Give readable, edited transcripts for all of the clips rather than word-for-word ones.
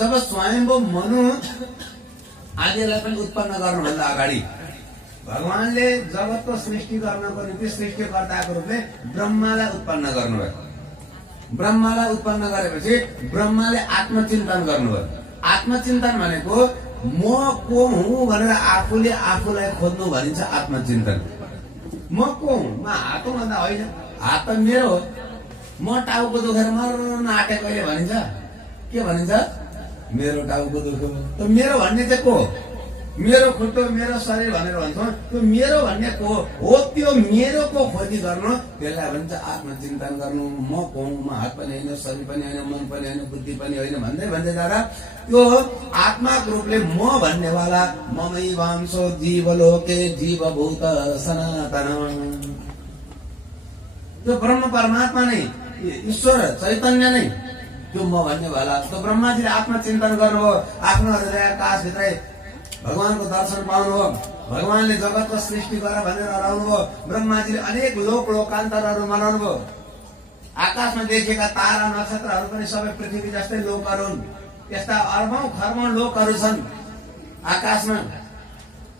जब स्वयम्भू मनु आदिलाई पनि उत्पन्न गर्नुभन्दा अगाडि भगवानले जगतको सृष्टि गर्नको निम्ति सृष्टिकर्ताको रूपले ब्रह्मालाई उत्पन्न गर्नुभयो। ब्रह्मालाई उत्पन्न गरेपछि ब्रह्माले आत्मचिन्तन गर्नुभयो। आत्मचिन्तन भनेको म को हुँ भनेर आफूले आफूलाई खोज्नु भनिन्छ आत्मचिन्तन। म को हुँ? म हात हुँ भन्दा होइन, हात त मेरो हो। म टाउको दुखेर मर्न आँटे कहिले भनिन्छ? के भनिन्छ? मेरो टाउको दुख्यो। त मेरो भन्ने चाहिँ को? मेरो खुट्टो मेरो शरीर भनेर भन्छौँ। त्यो मेरो भन्ने को हो? त्यो मेरो को खोजी गर्नु, त्यसलाई भन्छ आत्मचिन्तन गर्नु। म को हुँ? म हात पनि होइन, शरीर पनि होइन, मन पनि होइन, बुद्धि पनि होइन भन्दै भन्दै जाँदा त्यो आत्माको रूपले म भन्नेवाला ममै वांशो जीवलोके जीवभूत सनातन, त्यो ब्रह्म परमात्मा नै, ईश्वर चैतन्य नै त्यो म भन्नेवाला। त्यो ब्रह्माजीले आत्मचिन्तन गर्नुभयो। आफ्नो हृदय आकाशभित्रै भगवानको दर्शन पाउनुभयो। भगवानले जगतको सृष्टि गर भनेर हराउनुभयो। ब्रह्माजीले अनेक लोक लोकान्तरहरू बनाउनु भयो। आकाशमा देखिएका तारा नक्षत्रहरू पनि सबै पृथ्वी जस्तै लोकहरू हुन्। यस्ता अर्बौं खर्बौं लोकहरू छन् आकाशमा।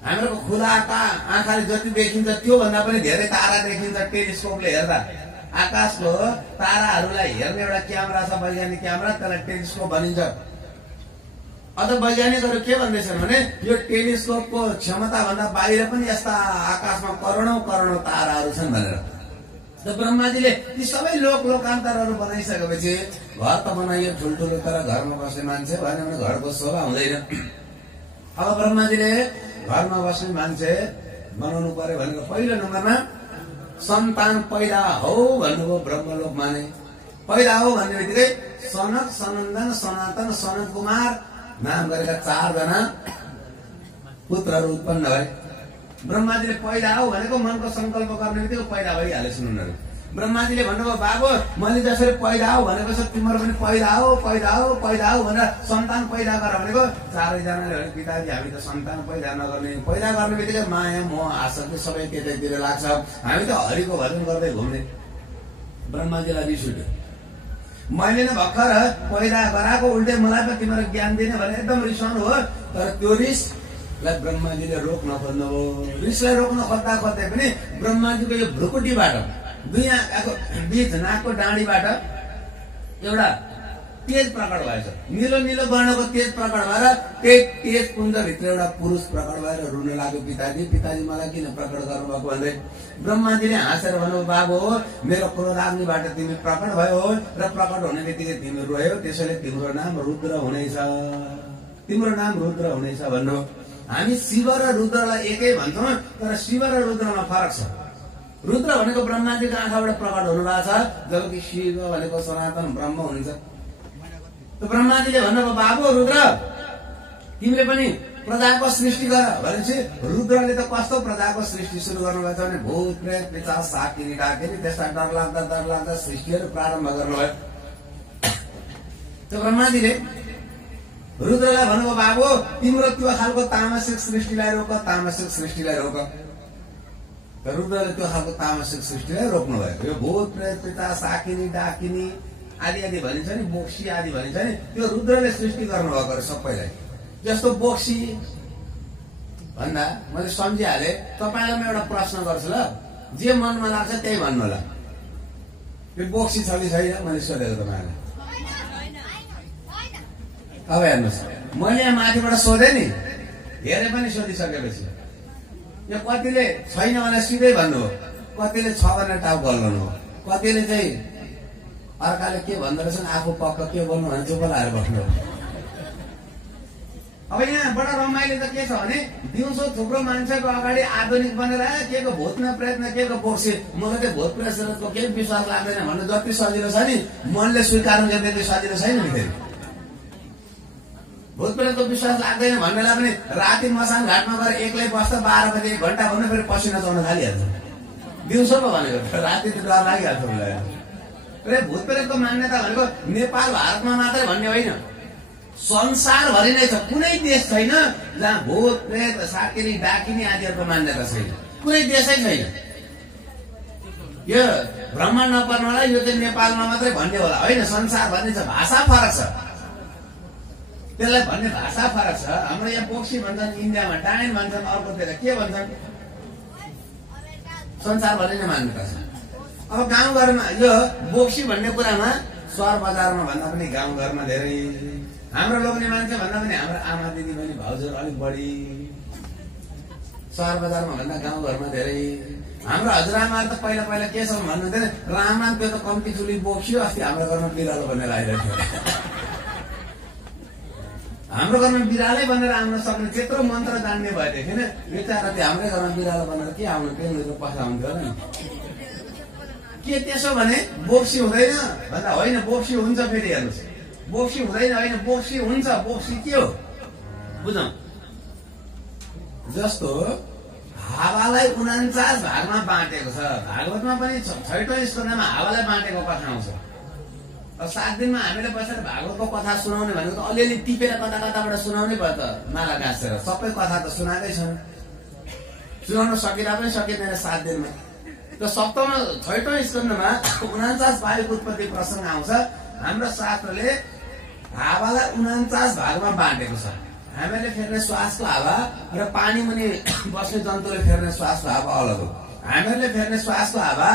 हाम्रो खुला आँखाले जति देखिन्छ त्यो भन्दा पनि धेरै तारा देखिन्छ टेलिस्कोपले हेर्दा। आकाशको ताराहरूलाई हेर्ने एउटा क्यामेरा छ, वैज्ञानिक क्यामेरा, त्यसलाई टेलिस्कोप भनिन्छ। अझ वैज्ञानिकहरू के भन्दैछन् भने यो टेलिस्कोपको क्षमता भन्दा बाहिर पनि यस्ता आकाशमा करोडौं करोडौं ताराहरू छन् भनेर। त ब्रह्माजीले ती सबै लोक लोकान्तरहरू बनाइसकेपछि घर त बनाइयो ठुल्ठुलो, तर घरमा बस्ने मान्छे भन्यो भने घरको शोभा हुँदैन। अब ब्रह्माजीले घरमा बस्ने मान्छे बनाउनु पर्यो भनेको पहिलो नम्बरमा सन्तान पैदा हो भन्नुभयो। ब्रह्मलोकमा नै पैदा हो भन्ने बित्तिकै सनक, सनन्दन, सनातन, सनत कुमार नाम गरेका 4 जना पुत्रहरू उत्पन्न भए। ब्रह्माजीले पैदा हो भनेको मनको संकल्प गर्ने बित्तिकै पैदा भइहालेछन् उनीहरू। ब्रह्माजीले भन्नुभयो बाबु मैले जसरी पैदा हो भनेको छ तिम्रो पनि पैदा हो, पैदा हो, पैदा हो भनेर सन्तान पैदा गर भनेको 4 जनाले भने पिताजी हामी त सन्तान पैदा नगर्ने, पैदा गर्ने बित्तिकै माया मोह आसक्ति सबै त्यतैतिर लाग्छ, हामी त हरिको भजन गर्दै घुम्ने। ब्रह्माजीलाई रिस उठ्यो। मैले नै भर्खर पैदा गराएको, उल्टै मलाई त तिम्रो ज्ञान दिने भने एकदम रिसाउनु हो। तर त्यो रिसलाई ब्रह्माजीले रोक्न खोज्नुभयो। रिसलाई रोक्न खोज्दा खोज्दै पनि ब्रह्माजीको यो भ्रुकुटीबाट, दुई आँखाको बीच नाकको डाँडीबाट एउटा तेज प्रकट भएछ। निलो निलो वर्णको तेज प्रकट भएर त्यही तेज पुञ्जभित्र एउटा पुरुष प्रकट भएर रुन लाग्यो। पिताजी पिताजी मलाई किन प्रकट गर्नुभएको भन्दै ब्रह्माजीले हाँसेर भन्नु बाबु मेरो क्रोधाग्निबाट तिमी प्रकट भयो र प्रकट हुने बित्तिकै तिमी रोयो, त्यसैले तिम्रो नाम रुद्र हुनेछ, तिम्रो नाम रुद्र हुनेछ भन्नु। हामी शिव र रुद्रलाई एकै भन्छौँ, तर शिव र रुद्रमा फरक छ। रुद्र भनेको ब्रह्माजीको आँखाबाट प्रकट हुनु भएको छ, जबकि शिव भनेको सनातन ब्रह्म हुनुहुन्छ। ब्रह्माजीले भन्नुभयो बाबु रुद्र तिमीले पनि प्रजाको सृष्टि गर भनेपछि रुद्रले त कस्तो प्रजाको सृष्टि सुरु गर्नुभएको छ भने भूत प्रेत पिशाच साकिनी डाकिनी त्यस्ता डरलाग्दा सृष्टिहरू प्रारम्भ गर्नुभयो। त्यो ब्रह्माजीले रुद्रलाई भन्नुभयो बाबु तिम्रो त्यो खालको तामसिक सृष्टिलाई रोक, तामसिक सृष्टिलाई रोक। रुद्रले त्यो खालको तामसिक सृष्टिलाई रोक्नु भयो। यो भूत प्रेत पिशाच साकिनी डाकिनी आदि आदि भनिन्छ नि, बोक्सी आदि भनिन्छ नि, त्यो रुद्रले सृष्टि गर्नुभएको अरे सबैलाई। जस्तो बोक्सी भन्दा मैले सम्झिहालेँ। तपाईँलाई म एउटा प्रश्न गर्छु ल, जे मनमा लाग्छ त्यही भन्नु होला। यो बोक्सी छ कि छैन मैले सोधेको तपाईँलाई। अब हेर्नुहोस् मैले यहाँ माथिबाट सोधेँ नि, हेरे पनि सोधिसकेपछि यो कतिले छैन भने सिधै भन्नुभयो, कतिले छ भने टाउको हल्लाउनु हो, कतिले चाहिँ अर्काले के भन्दो रहेछन् आफू पक्क के बोल्नु भने चुप लाएर बस्नु। अब यहाँ बडा रमाइलो त के छ भने दिउँसो थुप्रो मान्छेको अगाडि आधुनिक बनेर के को भूतमा प्रयत्न के को बोक्सी, मलाई चाहिँ भूत प्रेतको केही विश्वास लाग्दैन भन्नु जति सजिलो छ नि मनले स्वीकार्नु जति सजिलो छैन नि। फेरि भूत प्रेतको विश्वास लाग्दैन भन्नेलाई पनि राति मसान घाटमा गएर एक्लै बस्दा 12 बजे 1 घण्टा भन्नु फेरि पसिना चढ्न थालिहाल्छ। दिउँसो पो भनेको राति त डर लागिहाल्छ मलाई। भूत प्रेतको मान्यता भनेको नेपाल भारतमा मात्रै भन्ने होइन, संसारभरि नै छ। कुनै देश छैन जहाँ भूत प्रेत साकिनी डाकिनी आदिहरूको मान्यता छैन, कुनै देशै छैन। यो भ्रमण नपर्नलाई यो चाहिँ नेपालमा मात्रै भन्ने होला होइन, संसारभरि छ। भाषा फरक छ। त्यसलाई भन्ने भाषा फरक छ। हाम्रो यहाँ बोक्सी भन्छन्, इन्डियामा डाइन भन्छन्, अर्कोतिर के भन्छन्, संसारभरि नै मान्यता छ। अब गाउँघरमा यो बोक्सी भन्ने कुरामा सहर बजारमा भन्दा पनि गाउँघरमा धेरै, हाम्रो लोग्ने मान्छे भन्दा पनि हाम्रो आमा दिदी बहिनी भाउजूहरू अलिक बढी, सहर बजारमा भन्दा गाउँघरमा धेरै। हाम्रो हजुरआमाहरू त पहिला पहिला के छ भन्नुहुँदैन, राममा त्यो त कम्ती चुली बोक्सियो, अस्ति हाम्रो घरमा बिरालो भनेर आइरहेको थियो। हाम्रो घरमा बिरालै भनेर आउन सक्ने त्यत्रो मन्त्र जान्ने भएदेखि बिचरा त्यो हाम्रै घरमा बिरालो भनेर के आउनु, पेलहरू पठाउँथ्यो होला नि। के त्यसो भने बोक्सी हुँदैन भन्दा होइन, बोक्सी हुन्छ। फेरि हेर्नुहोस्, बोक्सी हुँदैन होइन, बोक्सी हुन्छ। बोक्सी के हो बुझौँ। जस्तो हावालाई 49 भागमा बाँटेको छ। भागवतमा पनि 6औं स्कन्धमा हावालाई बाँटेको कथा आउँछ। अब 7 दिनमा हामीले बसेर भागवतको कथा सुनाउने भनेको त अलिअलि टिपेर कता कताबाट सुनाउनै भयो त, माला गाँसेर। सबै कथा त सुनाएकै छन्, सुनाउन सकिँदा पनि सकिँदैन 7 दिनमा। त 6औं स्कन्धमा 49 वायुको उत्पत्ति प्रसङ्ग आउँछ। हाम्रो शास्त्रले हावालाई 49 भागमा बाँटेको छ। हामीहरूले फेर्ने श्वासको हावा र पानी मुनि बस्ने जन्तुले फेर्ने श्वासको हावा अलग हो। हामीहरूले फेर्ने श्वासको हावा,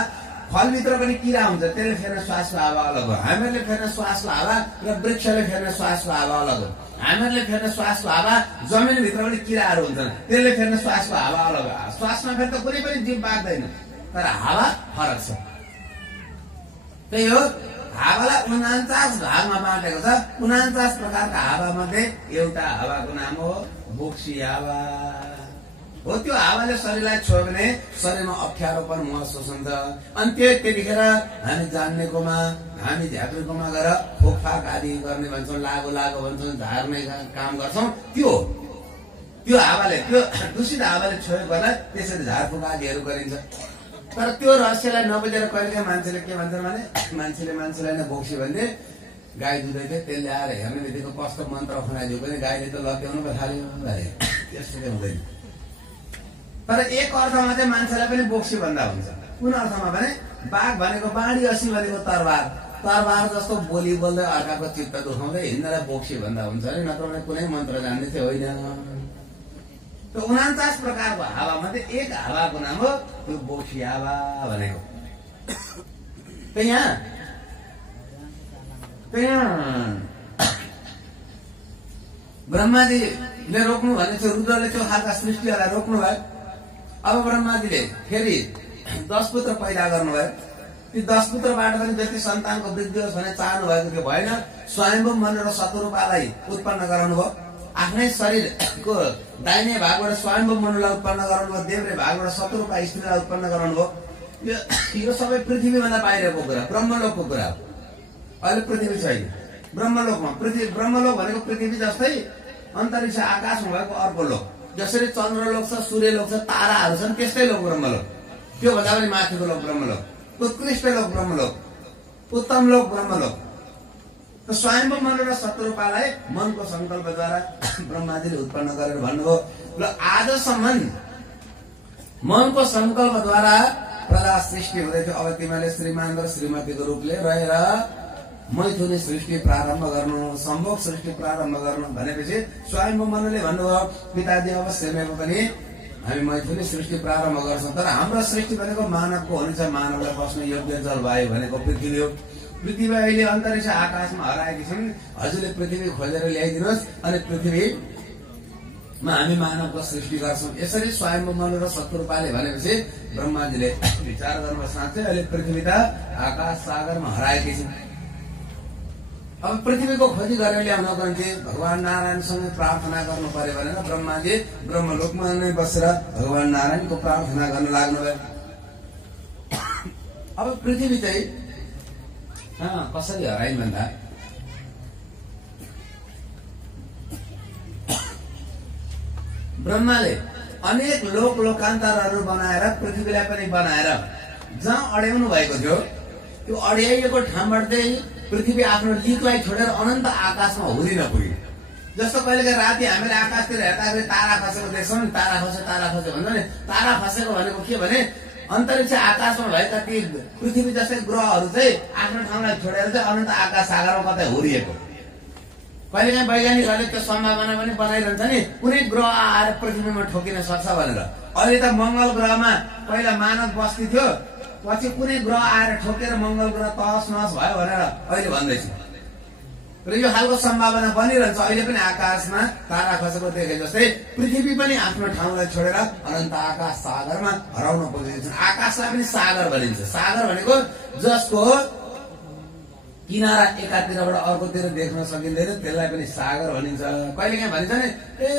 फलभित्र पनि किरा हुन्छ त्यसले फेर्ने श्वासको हावा अलग हो। हामीहरूले फेर्ने श्वासको हावा र वृक्षले फेर्ने श्वासको हावा अलग हो। हामीहरूले फेर्ने श्वासको हावा जमिनभित्र पनि किराहरू हुन्छन् त्यसले फेर्ने श्वासको हावा अलग हो। श्वासमा फेरि त कुनै पनि जीव बाँच्दैन, तर हावा फरक छ। त्यही हो, हावालाई 49 भागमा बाँटेको छ। 49 प्रकारका हावा मध्ये एउटा हावाको नाम हो बोक्सी हावा हो। त्यो हावाले शरीरलाई छोयो भने शरीरमा अप्ठ्यारोपन महसुस हुन्छ। अनि त्यतिखेर हामी जान्नेकोमा, हामी झ्याप्रीकोमा गएर फोकफाक आदि गर्ने भन्छौँ, लागो लागो भन्छौँ, झार्ने काम गर्छौँ। त्यो हावाले, त्यो दूषित हावाले छोएकोलाई त्यसरी झारफुक आदिहरू गरिन्छ। तर त्यो रहस्यलाई नबुझेर कहिलेकाहीँ मान्छेले के भन्छन् भने, मान्छेलाई नै बोक्सी भन्थे। गाई दुधै थियो, त्यसले आएर हेर्ने बित्तिकै कस्तो मन्त्र खुनाइदियो पनि गाईले त लत्याउनु पो थाल्यो भने त्यस्तो चाहिँ हुँदैन। तर एक अर्थमा चाहिँ मान्छेलाई पनि बोक्सी भन्दा हुन्छ। कुन अर्थमा भने, बाघ भनेको बाढी, असी भनेको तरबार जस्तो बोली बोल्दै अर्काको चित्त दुखाउँदै हिँड्नलाई बोक्सी भन्दा हुन्छ अरे, नत्र भने कुनै मन्त्र जान्ने चाहिँ होइन। त्यो 49 प्रकारको हावा मध्ये एक हावाको नाम हो त्यो बोक्सी हावा भनेको। त्यहाँ ब्रह्माजीले रोक्नु भनेको थियो, रुद्रले त्यो खालका सृष्टिहरूलाई रोक्नु भयो। अब ब्रह्माजीले फेरि 10 पुत्र पैदा गर्नुभयो। ती 10 पुत्रबाट पनि व्यक्ति सन्तानको वृद्धि होस् भने चाहनु भएको थियो, भएन। स्वयम्भू मनु र शतरूपालाई उत्पन्न गराउनु भयो। आफ्नै शरीरको दाहिने भागबाट स्वयम्भू मनुलाई उत्पन्न गराउनु भयो, देब्रे भागबाट शतरूपा स्त्रीलाई उत्पन्न गराउनु भयो। यो सबै पृथ्वीभन्दा बाहिरको कुरा, ब्रह्मलोकको कुरा हो। अहिले पृथ्वी छैन, ब्रह्मलोकमा। ब्रह्मलोक भनेको पृथ्वी जस्तै अन्तरिक्ष आकाशमा भएको अर्को लोक। जसरी चन्द्रलोक छ, सूर्यलोक छ, ताराहरू छन्, त्यस्तै लोक ब्रह्मलोक। त्यो भन्दा पनि माथिको लोक ब्रह्मलोक, उत्कृष्ट लोक ब्रह्मलोक, उत्तम लोक ब्रह्मलोक। स्वयम्भू मनु र शतरूपालाई मनको संकल्पद्वारा ब्रह्माजीले उत्पन्न गरेर भन्नुभयो। ल आजसम्म मनको संकल्पद्वारा प्रजा सृष्टि हुँदै थियो। अब तिमीले श्रीमान र श्रीमतीको रूपले रहेर मैथुनी सृष्टि प्रारम्भ गर्नु, सम्भोग सृष्टि प्रारम्भ गर्नु भनेपछि स्वयम्भू मनुले भन्नुभयो, पिताजी अवश्यमै पनि हामी मैथुनी सृष्टि प्रारम्भ गर्छौँ। तर हाम्रो सृष्टि भनेको मानवको हुनेछ, मानवलाई बस्न योग्य जलवायु भनेको पृथ्वी हो। पृथ्वी अहिले अन्तरिक्ष आकाशमा हराएकी छन्। हजुरले पृथ्वी खोजेर ल्याइदिनुहोस् अनि पृथ्वीमा हामी मानवको सृष्टि गर्छौँ। यसरी स्वयम्भू मनु र शतरूपाले भनेपछि ब्रह्माजीले विचार गर्नु, साँच्चै अहिले पृथ्वी त आकाश सागरमा हराएकी छन्। अब पृथ्वीको खोजी गरेर ल्याउनको निम्ति भगवान नारायणसँग प्रार्थना गर्नु पर्यो भनेर ब्रह्माजी ब्रह्मलोकमा नै बसेर भगवान नारायणको प्रार्थना गर्न लाग्नुभयो। अब पृथ्वी चाहिँ कसरी हराइन् भन्दा, ब्रह्माले अनेक लोकान्तरहरू बनाएर पृथ्वीलाई पनि बनाएर जहाँ अड्याउनु भएको थियो, त्यो अड्याइएको ठाउँबाट चाहिँ पृथ्वी आफ्नो लिकलाई छोडेर अनन्त आकाशमा हुरिन पुग्यो। जस्तो कहिलेकाहीँ राति हामीले आकाशतिर हेर्दाखेरि तारा खसेको देख्छौँ नि, तारा खस्यो भन्छ नि। तारा खसेको भनेको के भने अन्तरिक्ष आकाशमा भएका ती पृथ्वी जस्तै ग्रहहरू चाहिँ आफ्नो ठाउँलाई छोडेर चाहिँ अनन्त आकाश सागरमा कतै हुरिएको। कहिलेकाहीँ वैज्ञानिकहरूले त्यो सम्भावना पनि बनाइरहन्छ नि कुनै ग्रह आएर पृथ्वीमा ठोकिन सक्छ भनेर। अहिले त मंगल ग्रहमा पहिला मानव बस्ती थियो, पछि कुनै ग्रह आएर ठोकेर मंगल ग्रह तहस नहस भयो भनेर अहिले भन्दैछ। र यो खालको सम्भावना बनिरहन्छ। अहिले पनि आकाशमा तारा खसेको देखे जस्तै पृथ्वी पनि आफ्नो ठाउँलाई छोडेर अनन्त आकाश सागरमा हराउन पुगेको छ। आकाशलाई पनि सागर भनिन्छ। सागर भनेको जसको किनारा एकातिरबाट अर्कोतिर देख्न सकिँदैन त्यसलाई पनि सागर भनिन्छ। कहिलेकाहीँ भनिन्छ नि ए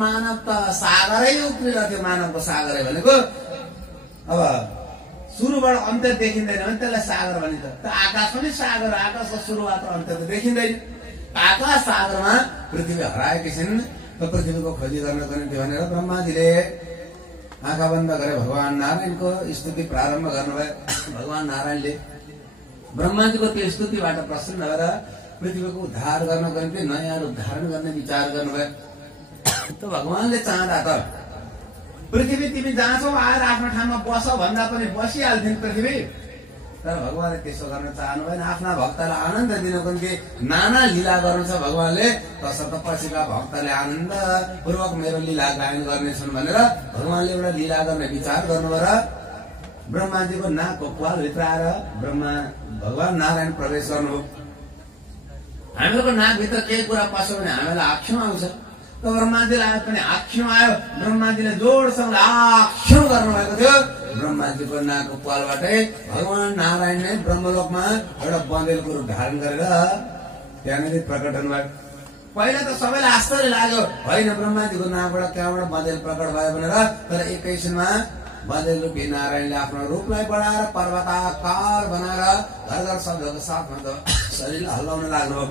मानव त सागरै उक्लिरहेको थियो, मानवको सागरै भनेको अब सुरुबाट अन्त्य देखिँदैन भने त्यसलाई सागर भनिन्छ। त आकाश पनि सागर, आकाशको सुरुवात र अन्त्य त देखिँदैन। आकाश सागरमा पृथ्वी हराएकी छिन्। त पृथ्वीको खोजी गर्नको निम्ति भनेर ब्रह्माजीले आँखा बन्द गरे भगवान नारायणको स्तुति प्रारम्भ गर्नुभयो। भगवान नारायणले ब्रह्माजीको त्यो स्तुतिबाट प्रसन्न भएर पृथ्वीको उद्धार गर्नको निम्ति नयाँ रूप धारण गर्ने विचार गर्नुभयो। त भगवानले चाहँदा त पृथ्वी तिमी जहाँ छौ आएर आफ्नो ठाउँमा बस भन्दा पनि बसिहाल्थिन् पृथ्वी। तर भगवानले त्यसो गर्न चाहनु भएन। आफ्ना भक्तलाई आनन्द दिनको निम्ति नाना लीला गर्नु छ भगवानले। तसर्थ पछिका भक्तले आनन्द पूर्वक मेरो लीला गायन गर्नेछन् भनेर भगवानले एउटा लीला गर्ने विचार गर्नुभयो र ब्रह्माजीको नाकको प्वालभित्र आएर भगवान नारायण प्रवेश गर्नुभयो। हामीहरूको नाकभित्र केही कुरा पस्यो भने हामीलाई आक्षम आउँछ। त ब्रह्माजीलाई पनि आक्षम आयो। ब्रह्माजीले जोडसँग आक्षम गर्नुभएको थियो। ब्रह्माजीको नाकको प्वालबाटै भगवान नारायणले ब्रह्मलोकमा एउटा बँदेलको रूप धारण गरेर त्यहाँनिर प्रकट हुनुभयो। पहिला त सबैलाई आश्चर्य लाग्यो, होइन ब्रह्माजीको नाकबाट कहाँबाट बँदेल प्रकट भयो भनेर। तर एकैछिनमा बँदेल रूपी नारायणले आफ्नो रूपलाई बढाएर पर्वताकार बनाएर घर घर शब्दको साथमा शरीरलाई हल्लाउन लाग्नुभयो।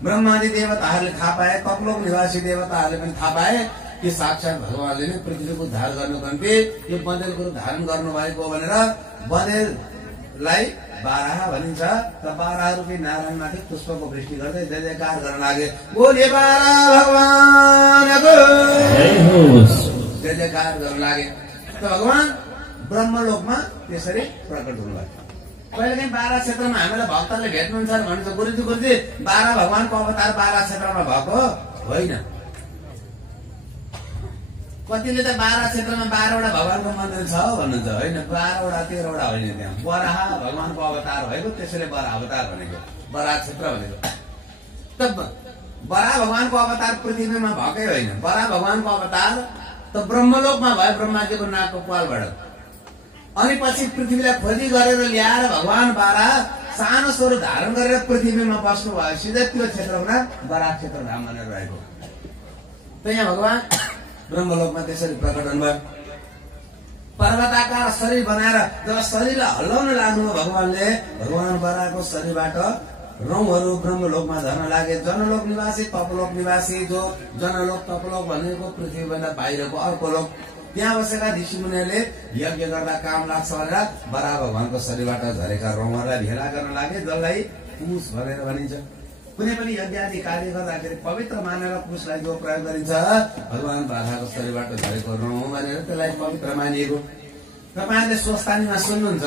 ब्रह्मादि देवताहरूले थाहा पाए, कपलोक निवासी देवताहरूले पनि थाहा पाए कि साक्षात भगवानले नै पृथ्वीको उद्धार गर्नको निम्ति यो बँदेलको रूप धारण गर्नुभएको भनेर बँदेललाई बाराह भनिन्छ। त बाराह रूपी नारायणमाथि पुष्पको वृष्टि गर्दै जय जयकार गर्न लागे। बोले बाराह भगवानको जय जयकार गर्न लागे। त भगवान ब्रह्मलोकमा त्यसरी प्रकट हुनुभयो। कहिलेकाहीँ बारा क्षेत्रमा हामीलाई भक्तले भेट्नुहुन्छ भन्छ गुरुजी बारा भगवानको अवतार बारा क्षेत्रमा भएको होइन। कतिले त बारा क्षेत्रमा 12वटा भगवानको मन्दिर छ भन्नुहुन्छ, होइन 12वटा 13वटा होइन। त्यहाँ बराह भगवानको अवतार भएको, त्यसैले बराह अवतार भनेको, बराह क्षेत्र भनेको। त बराह भगवानको अवतार पृथ्वीमा भएकै होइन। बराह भगवानको अवतार त ब्रह्मलोकमा भयो ब्रह्माजीको नाकको प्वालबाट। अनि पछि पृथ्वीलाई खोजी गरेर ल्याएर भगवान बाराह सानो स्वरूप धारण गरेर पृथ्वीमा बस्नु भयो। सिधै त्यो क्षेत्रमा बराह क्षेत्र धाम भनेर रहेको। त यहाँ भगवान ब्रह्मलोकमा त्यसरी प्रकट हुनुभयो। पर्वताकार शरीर बनाएर जब शरीरलाई हल्लाउन लाग्नुभयो भगवानले, भगवान बराहको शरीरबाट रौँहरू ब्रह्मलोकमा झर्न लागे। जनलोक निवासी तपलोक निवासी, जो जनलोक तपलोक भनेको पृथ्वीभन्दा बाहिरको अर्को लोक, त्यहाँ बसेका ऋषि मुनिहरूले यज्ञ गर्दा काम लाग्छ भनेर बराह भगवानको शरीरबाट झरेका रौँहरूलाई भेला गर्न लागे, जसलाई कुश भनेर भनिन्छ। कुनै पनि यज्ञ आदि कार्य गर्दाखेरि पवित्र मानेर कुशलाई जो प्रयोग गरिन्छ भगवान बराहको शरीरबाट झरेको रौँ भनेर त्यसलाई पवित्र मानिएको। तपाईँहरूले स्वस्थानीमा सुन्नुहुन्छ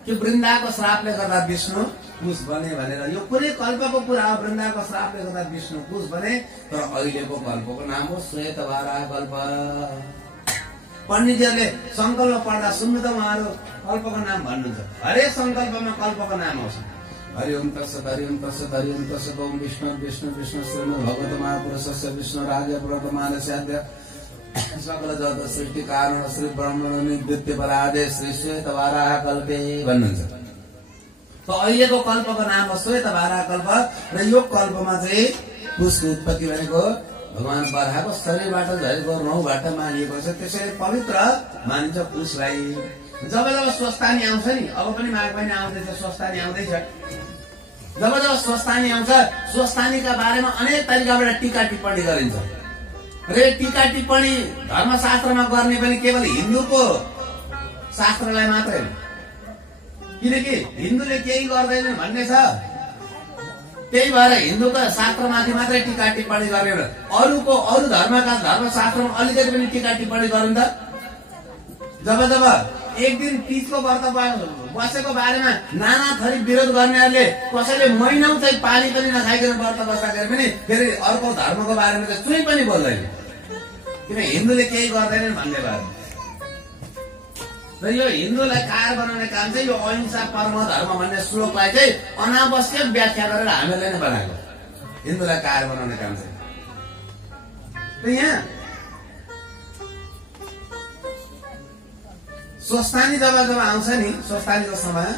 कि वृन्दाको श्रापले गर्दा विष्णु कुश बने भनेर। यो कुनै कल्पको कुरा हो। वृन्दाको श्रापले गर्दा विष्णु कुश बने, तर अहिलेको कल्पको नाम हो श्वेत बाराह कल्प। पण्डितहरूले संकल्प पढ्दा सुन्नु त उहाँहरू कल्पको नाम भन्नुहुन्छ। हरेक संकल्पमा कल्पको नाम आउँछ। हरि ओम तत्सत हरि ओम तत्सत हरि ओम तत्सत ओम विष्णु विष्णु विष्णु श्रीमद् भगवत महापुरुषस्य विष्णु राज्य प्रतमानस्याद्य सकल जगत सृष्टि कारण श्री ब्रह्मण निवृत्ति परादे श्री श्वेत बाराह कल्पे भन्नुहुन्छ। त अहिलेको कल्पको नाम हो श्वेत बाराह कल्प। र यो कल्पमा चाहिँ कुशको उत्पत्ति भनेको भगवान बराहको शरीरबाट झरेको रौँबाट मानिएको छ। त्यसैले पवित्र मानिन्छ कुशलाई। जब जब स्वस्थानी आउँछ नि, अब पनि माघ महिना आउँदैछ, स्वस्थानी आउँदैछ। जब जब स्वस्थानी आउँछ, स्वस्थानीका बारेमा अनेक तरिकाबाट टीका टिप्पणी गरिन्छ। र टीका टिप्पणी धर्मशास्त्रमा गर्ने पनि केवल हिन्दूको शास्त्रलाई मात्रै हो, किनकि हिन्दूले केही गर्दैन भन्ने छ। त्यही भएर हिन्दूका शास्त्रमाथि मात्रै टीका टिप्पणी गरेर अरू धर्मका धर्मशास्त्रमा अलिकति पनि टीका टिप्पणी गरौँ त। जब जब एक दिन तीजको व्रत बसेको बारेमा नाना थरी विरोध गर्नेहरूले कसैले महिनौ चाहिँ पानी पनि नखाइकन व्रत बस्दाखेरि पनि फेरि अर्को धर्मको बारेमा चाहिँ चुई पनि बोल्दैन, किन हिन्दूले केही गर्दैनन् भन्ने बारे। र यो हिन्दूलाई कार बनाउने काम चाहिँ यो अहिंसा परम धर्म भन्ने श्लोकलाई चाहिँ अनावश्यक व्याख्या गरेर हामीले नै बनाएको, हिन्दूलाई कार बनाउने काम चाहिँ। यहाँ स्वस्थानी जब आउँछ नि, स्वस्थानीको समय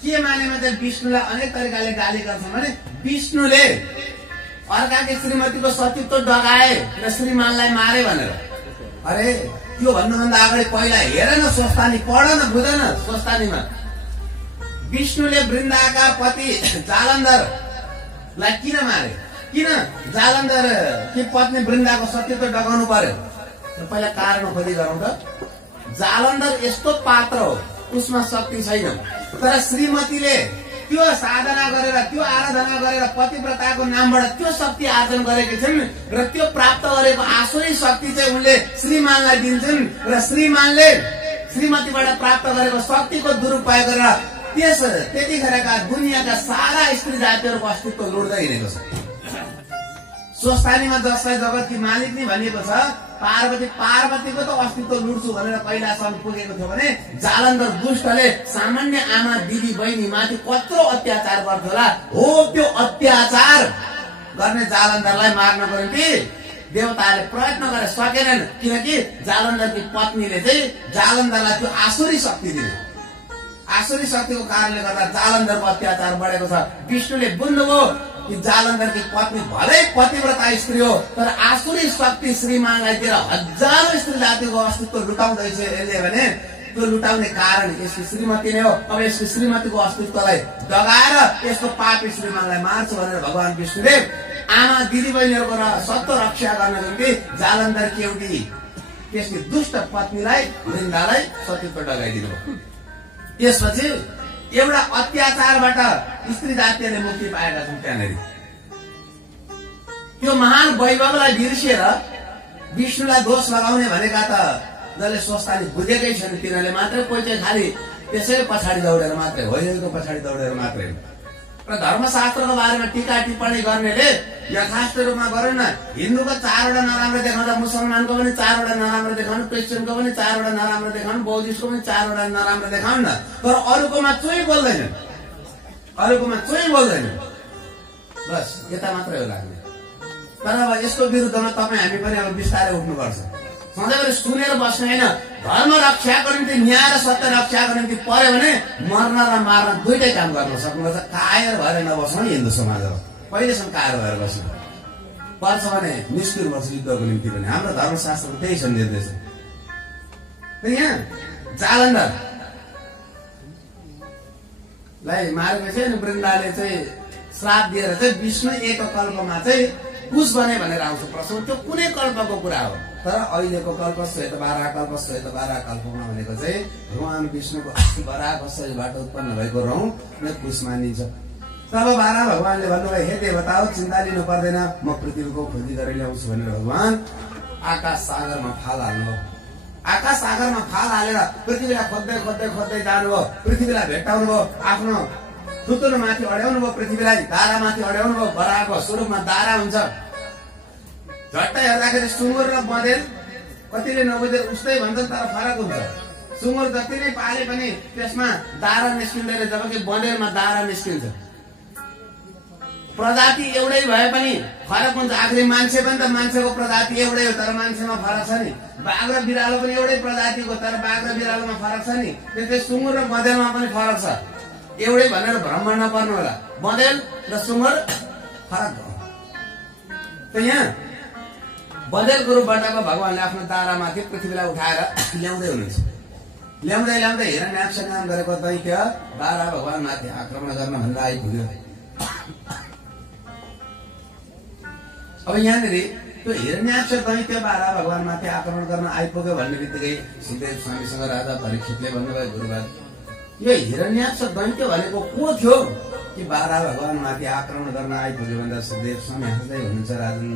के मानेमा चाहिँ विष्णुलाई अनेक तरिकाले गाली गर्छन् भने विष्णुले अर्काको श्रीमतीको सतीत्व डगाए र श्रीमानलाई मारे भनेर। अरे त्यो भन्नुभन्दा अगाडि पहिला हेर न स्वस्थानी, पढ न, बुझ न स्वस्थानीमा विष्णुले वृन्दाका पति जालन्धरलाई किन मारे, किन जालन्धर कि पत्नी वृन्दाको सतीत्व डगाउनु पर्यो? पहिला कारण खोजी गरौँ त। जालन्धर यस्तो पात्र हो, उसमा शक्ति छैन, तर श्रीमतीले त्यो साधना गरेर त्यो आराधना गरेर पतिव्रताको नामबाट त्यो शक्ति आर्जन गरेकी छिन् र त्यो प्राप्त गरेको आसुरी शक्ति चाहिँ उनले श्रीमानलाई दिन्छन् र श्रीमानले श्रीमतीबाट प्राप्त गरेको शक्तिको दुरुपयोग गरेर त्यतिखेरका दुनियाँका सारा स्त्री जातिहरूको अस्तित्व लुट्दै हिँडेको छ। स्वस्थानीमा जसलाई जगतकी मालिकनी भनिएको छ, पार्वतीको त अस्तित्व लुट्छु भनेर कैलासम्म पुगेको थियो भने जालन्धर दुष्टले सामान्य आमा दिदी बहिनी माथि कत्रो अत्याचार गर्थ्यो होला। हो त्यो अत्याचार गर्ने जालन्धरलाई मार्नको निम्ति देवताले प्रयत्न गरे, सकेनन्, किनकि जालन्धरकी पत्नीले चाहिँ जालन्धरलाई त्यो आसुरी शक्ति दिने, आसुरी शक्तिको कारणले गर्दा जालन्धरको अत्याचार बढेको छ। विष्णुले बुझ्नुभयो कि जालन्धरकी पत्नी भलै पतिव्रता स्त्री हो, तर आसुरी शक्ति श्रीमानलाई दिएर हजारौं स्त्री जातिको अस्तित्व लुटाउँदैछ यसले भने त्यो लुटाउने कारण यसको श्रीमती नै हो। अब यसको श्रीमतीको अस्तित्वलाई डगाएर यसको पापी श्रीमानलाई मार्छ भनेर भगवान विष्णुले आमा दिदी बहिनीहरूको सत्व रक्षा गर्नको निम्ति जालन्धरकी एउटी त्यसकी दुष्ट पत्नीलाई वृन्दालाई सतीत्व डगाइदिनु। त्यसपछि एउटा अत्याचारबाट स्त्री जातिले मुक्ति पाएका छन्। त्यहाँनिर त्यो महान वैभवलाई बिर्सिएर विष्णुलाई दोष लगाउने भनेका त जसले स्वस्थानी बुझेकै छैन तिनीहरूले मात्रै, कोही चाहिँ खालि त्यसै पछाडि दौडेर मात्रै, होइको पछाडि दौडेर मात्रै। र धर्मशास्त्रको बारेमा टीका टिप्पणी गर्नेले यथार्थ रूपमा गरौँ न, हिन्दूको 4वटा नराम्रो देखाउँदा मुसलमानको पनि 4वटा नराम्रो देखाउनु, क्रिस्चियनको पनि 4वटा नराम्रो देखाउनु, बौद्धिस्टको पनि 4वटा नराम्रो देखाउनु न, तर अरूकोमा चोइ बोल्दैन, अरूकोमा चोइ बोल्दैन, बस यता मात्रै हो लाग्ने। तर अब यसको विरुद्धमा तपाईँ हामी पनि अब बिस्तारै उठ्नुपर्छ। सधैँभरि सुनेर बस्नु होइन, धर्म रक्षाको निम्ति, न्याय र सत्य रक्षाको निम्ति पर्यो भने मर्न र मार्न दुइटै काम गर्न सक्नुपर्छ। कायर भएर नबस्नु नि हिन्दू समाजमा, पहिलेसम्म कायर भएर बस्नु पर्छ भने निष्ठुर वर्ष युद्धको निम्ति पनि हाम्रो धर्मशास्त्रमा त्यही छ निर्देश। यहाँ जालन्धरलाई मारेपछि अनि वृन्दाले चाहिँ श्राप दिएर चाहिँ विष्णु एक कल्पमा चाहिँ कुश बने भनेर आउँछ प्रश्न। त्यो कुनै कल्पको कुरा हो, तर अहिलेको कल्प श्वेत बारा कल्प, श्वेत बारा कल्पमा भनेको चाहिँ भगवान विष्णुको बराको शरीरबाट उत्पन्न भएको रौँ नै कुश मानिन्छ। तब बारा भगवानले भन्नुभयो, हे देवता हो, चिन्ता लिनु पर्दैन, म पृथ्वीको खोजी गरेर ल्याउँछु भनेर भगवान आकाश सागरमा फाल हाल्नुभयो। आकाश सागरमा फाल हालेर पृथ्वीलाई खोज्दै खोज्दै खोज्दै जानुभयो, पृथ्वीलाई भेट्टाउनु भयो, आफ्नो थुतुरो माथि अड्याउनु भयो, पृथ्वीलाई दारा माथि अड्याउनु भयो। बराको स्वरूपमा दारा हुन्छ, झट्टै हेर्दाखेरि सुँगुर र बँदेल कतिले नबुझेर उस्तै भन्छन्, तर फरक हुन्छ। सुँगुर जति नै पाले पनि त्यसमा दारा निस्किँदैन, जबकि बँदेलमा दारा निस्किन्छ। प्रजाति एउटै भए पनि फरक हुन्छ। आखिर मान्छे पनि त मान्छेको प्रजाति एउटै हो, तर मान्छेमा फरक छ नि। बाघ र बिरालो पनि एउटै प्रजातिको, तर बाघ र बिरालोमा फरक छ नि। त्यस्तै सुँगुर र बँदेलमा पनि फरक छ। एउटै भनेर भ्रम नपर्नु होला, बँदेल र सुँगुर फरक हो। त यहाँ बँदेलको रूपबाट भगवानले आफ्नो दारामाथि पृथ्वीलाई उठाएर ल्याउँदै हुनुहुन्छ। ल्याउँदै ल्याउँदै हिरण्याक्ष नाम गरेको दैत्य बारा भगवानमाथि आक्रमण गर्न भन्दा आइपुग्यो। अब यहाँनिर त्यो हिरण्याक्ष दैत्य बारा भगवानमाथि आक्रमण गर्न आइपुग्यो भन्ने बित्तिकै सुखदेव स्वामीसँग राजा परीक्षितले भन्नुभयो, गुरुबाद यो हिरण्याक्ष दैत्य भनेको को थियो कि बारा भगवानमाथि आक्रमण गर्न आइपुग्यो भन्दा सुखदेव स्वामी हाँस्दै हुनुहुन्छ, राजन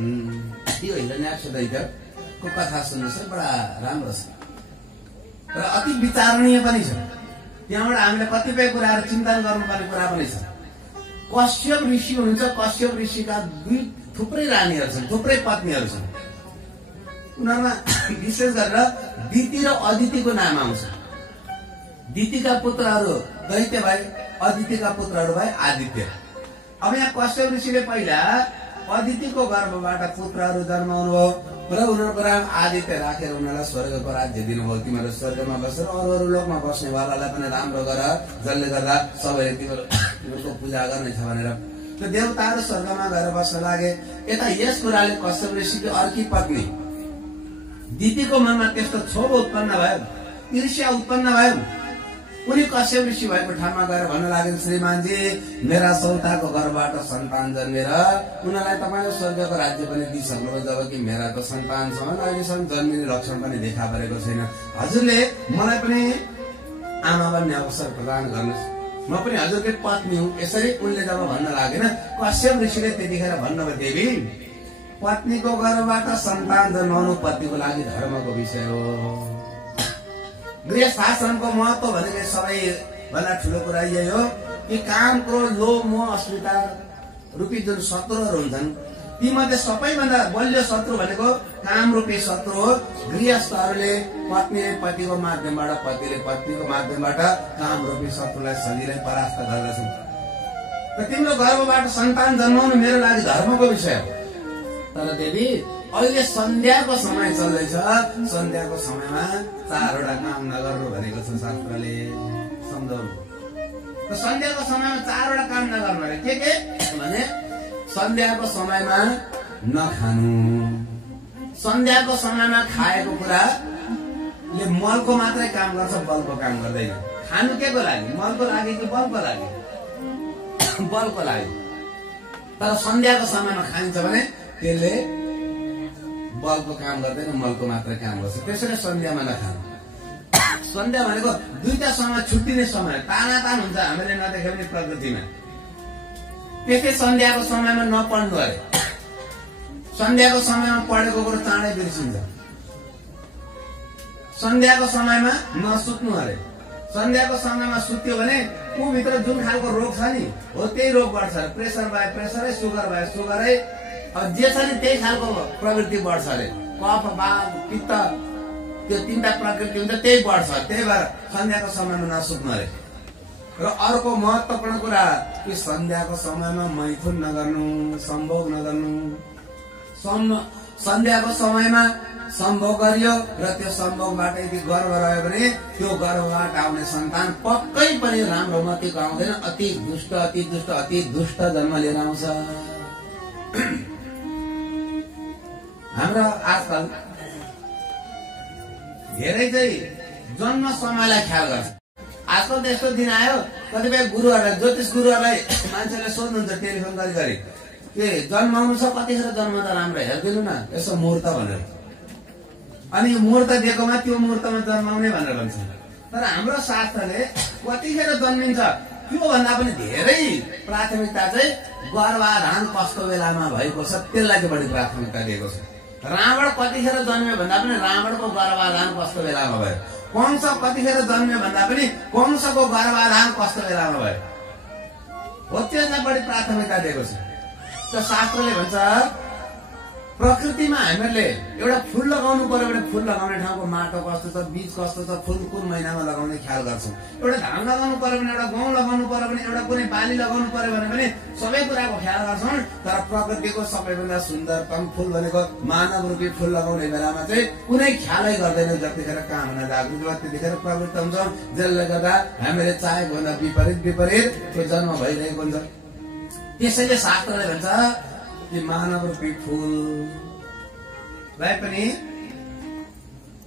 यो हिरण्याक्ष दैत्यको कथा सुन्नुहोस्, बडा राम्रो छ। र अति विचारणीय पनि छ। त्यहाँबाट हामीले कतिपय कुराहरू चिन्तन गर्नुपर्ने कुरा पनि छ। कश्यप ऋषि हुनुहुन्छ, कश्यप ऋषिका थुप्रै रानीहरू छन्, थुप्रै पत्नीहरू छन्। उनीहरूमा विशेष गरेर दिति र अदितिको नाम आउँछ। दितिका पुत्रहरू दैत्य भए, अदितिका पुत्रहरू भए आदित्य। अब यहाँ कश्यप ऋषिले पहिला अदितिको गर्भबाट पुत्रहरू जन्माउनु भयो र उनीहरूको नाम आदित्य राखेर उनीहरूलाई स्वर्गको राज्य दिनुभयो। तिमीहरू स्वर्गमा बसेर अरू लोकमा बस्नेवालालाई पनि राम्रो गर, जसले गर्दा सबैले तिमीहरूको पूजा गर्नेछ भनेर। त्यो देवताहरू स्वर्गमा गएर बस्न लागे। यता यस कुराले कश्यप ऋषिको अर्की पत्नी दितिको मनमा त्यस्तो क्षोभ उत्पन्न भयो, ईर्ष्या उत्पन्न भयो। उनी कश्यप ऋषि भएको ठाउँमा गएर भन्न लागे, श्रीमानजी मेरा सौताको घरबाट सन्तान जन्मेर उनीहरूलाई तपाईँले स्वर्गको राज्य पनि दिइसक्नुभयो, जबकि मेरा त सन्तानसम्म अहिलेसम्म जन्मिने लक्षण पनि देखा परेको छैन। हजुरले मलाई पनि आमा बन्ने अवसर प्रदान गर्नुहोस्, म पनि हजुरकै पत्नी हुँ। यसरी उनले जब भन्न लागेन, कश्यप ऋषिले त्यतिखेर भन्नुभयो, देवी पत्नीको गर्भबाट सन्तान जन्माउनु पतिको लागि धर्मको विषय हो। गृहस्थ आश्रमको महत्व भनेको सबैभन्दा ठुलो कुरा यही हो कि काम, क्रोध, लोभ, मोह, अस्मिता रूपी जुन शत्रुहरू हुन्छन् तीमध्ये सबैभन्दा बलियो शत्रु भनेको काम रूपी शत्रु हो। गृहस्थहरूले पत्नीले पतिको माध्यमबाट, पतिले पत्नीको माध्यमबाट काम रूपी शत्रुलाई सजिलै परास्त गर्दछन्। र तिम्रो गर्भबाट सन्तान जन्माउनु मेरो लागि धर्मको विषय हो। तर देवी अहिले सन्ध्याको समय चल्दैछ, सन्ध्याको समयमा 4वटा काम नगर्नु भनेको छ शास्त्रले सम्झाउनु। र सन्ध्याको समयमा 4वटा काम नगर्नु अरे के भने सन्ध्याको समयमा नखानु। सन्ध्याको समयमा खाएको कुराले मलको मात्रै काम गर्छ, बलको काम गर्दैन। खानु के को लागि? मलको लागि कि बलको लागि? बलको लागि। तर सन्ध्याको समयमा खाइन्छ भने त्यसले बलको काम गर्दैन, मलको मात्रै काम गर्छ। त्यसैले सन्ध्यामा नखानु। सन्ध्या भनेको दुईटा समय छुट्टिने समय, तानातान हुन्छ हामीले नदेखे पनि प्रकृतिमा। त्यसै सन्ध्याको समयमा नपढ्नु अरे। सन्ध्याको समयमा पढेको कुरो चाँडै बिर्सिन्छ। सन्ध्याको समयमा नसुत्नु अरे। सन्ध्याको समयमा सुत्यो भने भित्र जुन खालको रोग छ नि हो त्यही रोग बढ्छ। प्रेसर भए प्रेसरै, सुगर भए सुगरै, जे छ नि त्यही खालको प्रवृत्ति बढ्छ अरे। कफ, बाघ, पित्त, त्यो 3टा प्रकृति हुन्छ त्यही बढ्छ। त्यही भएर सन्ध्याको समयमा नसुत्नु अरे। र अर्को महत्वपूर्ण कुरा कि सन्ध्याको समयमा मैथुन नगर्नु, सम्भोग नगर्नु। सन्ध्याको समयमा सम्भोग गरियो र त्यो सम्भोगबाट यदि गर्भ रह्यो भने त्यो गर्भबाट आउने सन्तान पक्कै पनि राम्रो मतिको आउँदैन, अति दुष्ट जन्म लिएर आउँछ। हाम्रो आजकल धेरै चाहिँ जन्म समयलाई ख्याल गर्छ। आजकल त यस्तो दिन आयो, कतिपय गुरुहरूलाई, ज्योतिष गुरुहरूलाई मान्छेले सोध्नुहुन्छ टेलिफोन गरी के जन्माउनु छ, कतिखेर जन्म त राम्रो हेरिदिनु न, यसो मुहूर्त भनेर। अनि यो मुहूर्त दिएकोमा त्यो मुहूर्तमा जन्माउने भनेर भन्छ। तर हाम्रो शास्त्रले कतिखेर जन्मिन्छ त्यो भन्दा पनि धेरै प्राथमिकता चाहिँ गर्भाधान कस्तो बेलामा भएको छ त्यसलाई चाहिँ बढी प्राथमिकता दिएको छ। रावण कतिखेर जन्म्यो भन्दा पनि रावणको गर्भाधान कस्तो बेलामा भयो। कंस कतिखेर जन्म्यो भन्दा पनि कंसको गर्भाधान कस्तो बेलामा भयो हो, त्यसलाई बढी प्राथमिकता दिएको छ। त्यो शास्त्रले भन्छ प्रकृतिमा हामीले एउटा फूल लगाउनु पर्यो भने फूल लगाउने ठाउँको माटो कस्तो छ, बीज कस्तो छ, फूल कुन महिनामा लगाउने ख्याल गर्छौँ। एउटा धान लगाउनु पर्यो भने, एउटा गहुँ लगाउनु पर्यो भने, एउटा कुनै बाली लगाउनु पर्यो भने पनि सबै कुराको ख्याल गर्छौँ। तर प्रकृतिको सबैभन्दा सुन्दरतम फूल भनेको मानव रूपी फूल लगाउने बेलामा चाहिँ कुनै ख्यालै गर्दैन। जतिखेर काम हुन जागृत भयो त्यतिखेर प्रवृत्त हुन्छौँ, जसले गर्दा हामीले चाहेको भन्दा विपरीत त्यो जन्म भइरहेको हुन्छ। त्यसैले शास्त्रले भन्छ कि मानव रूपी फूललाई पनि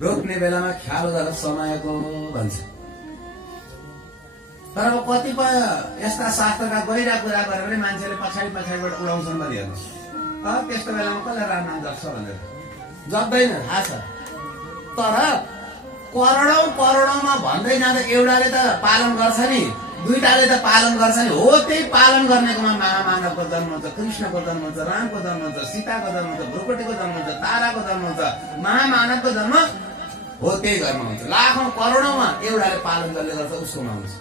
रोप्ने बेलामा ख्याल गर समयको भन्छ। तर अब कतिपय यस्ता शास्त्रका गहिरा कुरा गरेर पनि मान्छेले पछाडिबाट उडाउँछन् भनिहाल्नु। त्यस्तो बेलामा कसलाई राम नाम जप्छ भनेर जप्दैन, थाहा छ। तर करोडौंमा भन्दै जाँदा एउटाले त पालन गर्छ नि, दुईटाले त पालन गर्छ नि। हो त्यही पालन गर्नेकोमा महामानवको जन्म हुन्छ, कृष्णको जन्म हुन्छ, रामको जन्म हुन्छ, सीताको जन्म हुन्छ, भ्रुकुटीको जन्म हुन्छ, ताराको जन्म हुन्छ, महामानवको जन्म हो त्यही घरमा हुन्छ। लाखौं करोडौंमा एउटाले पालन जसले गर्छ उसकोमा हुन्छ।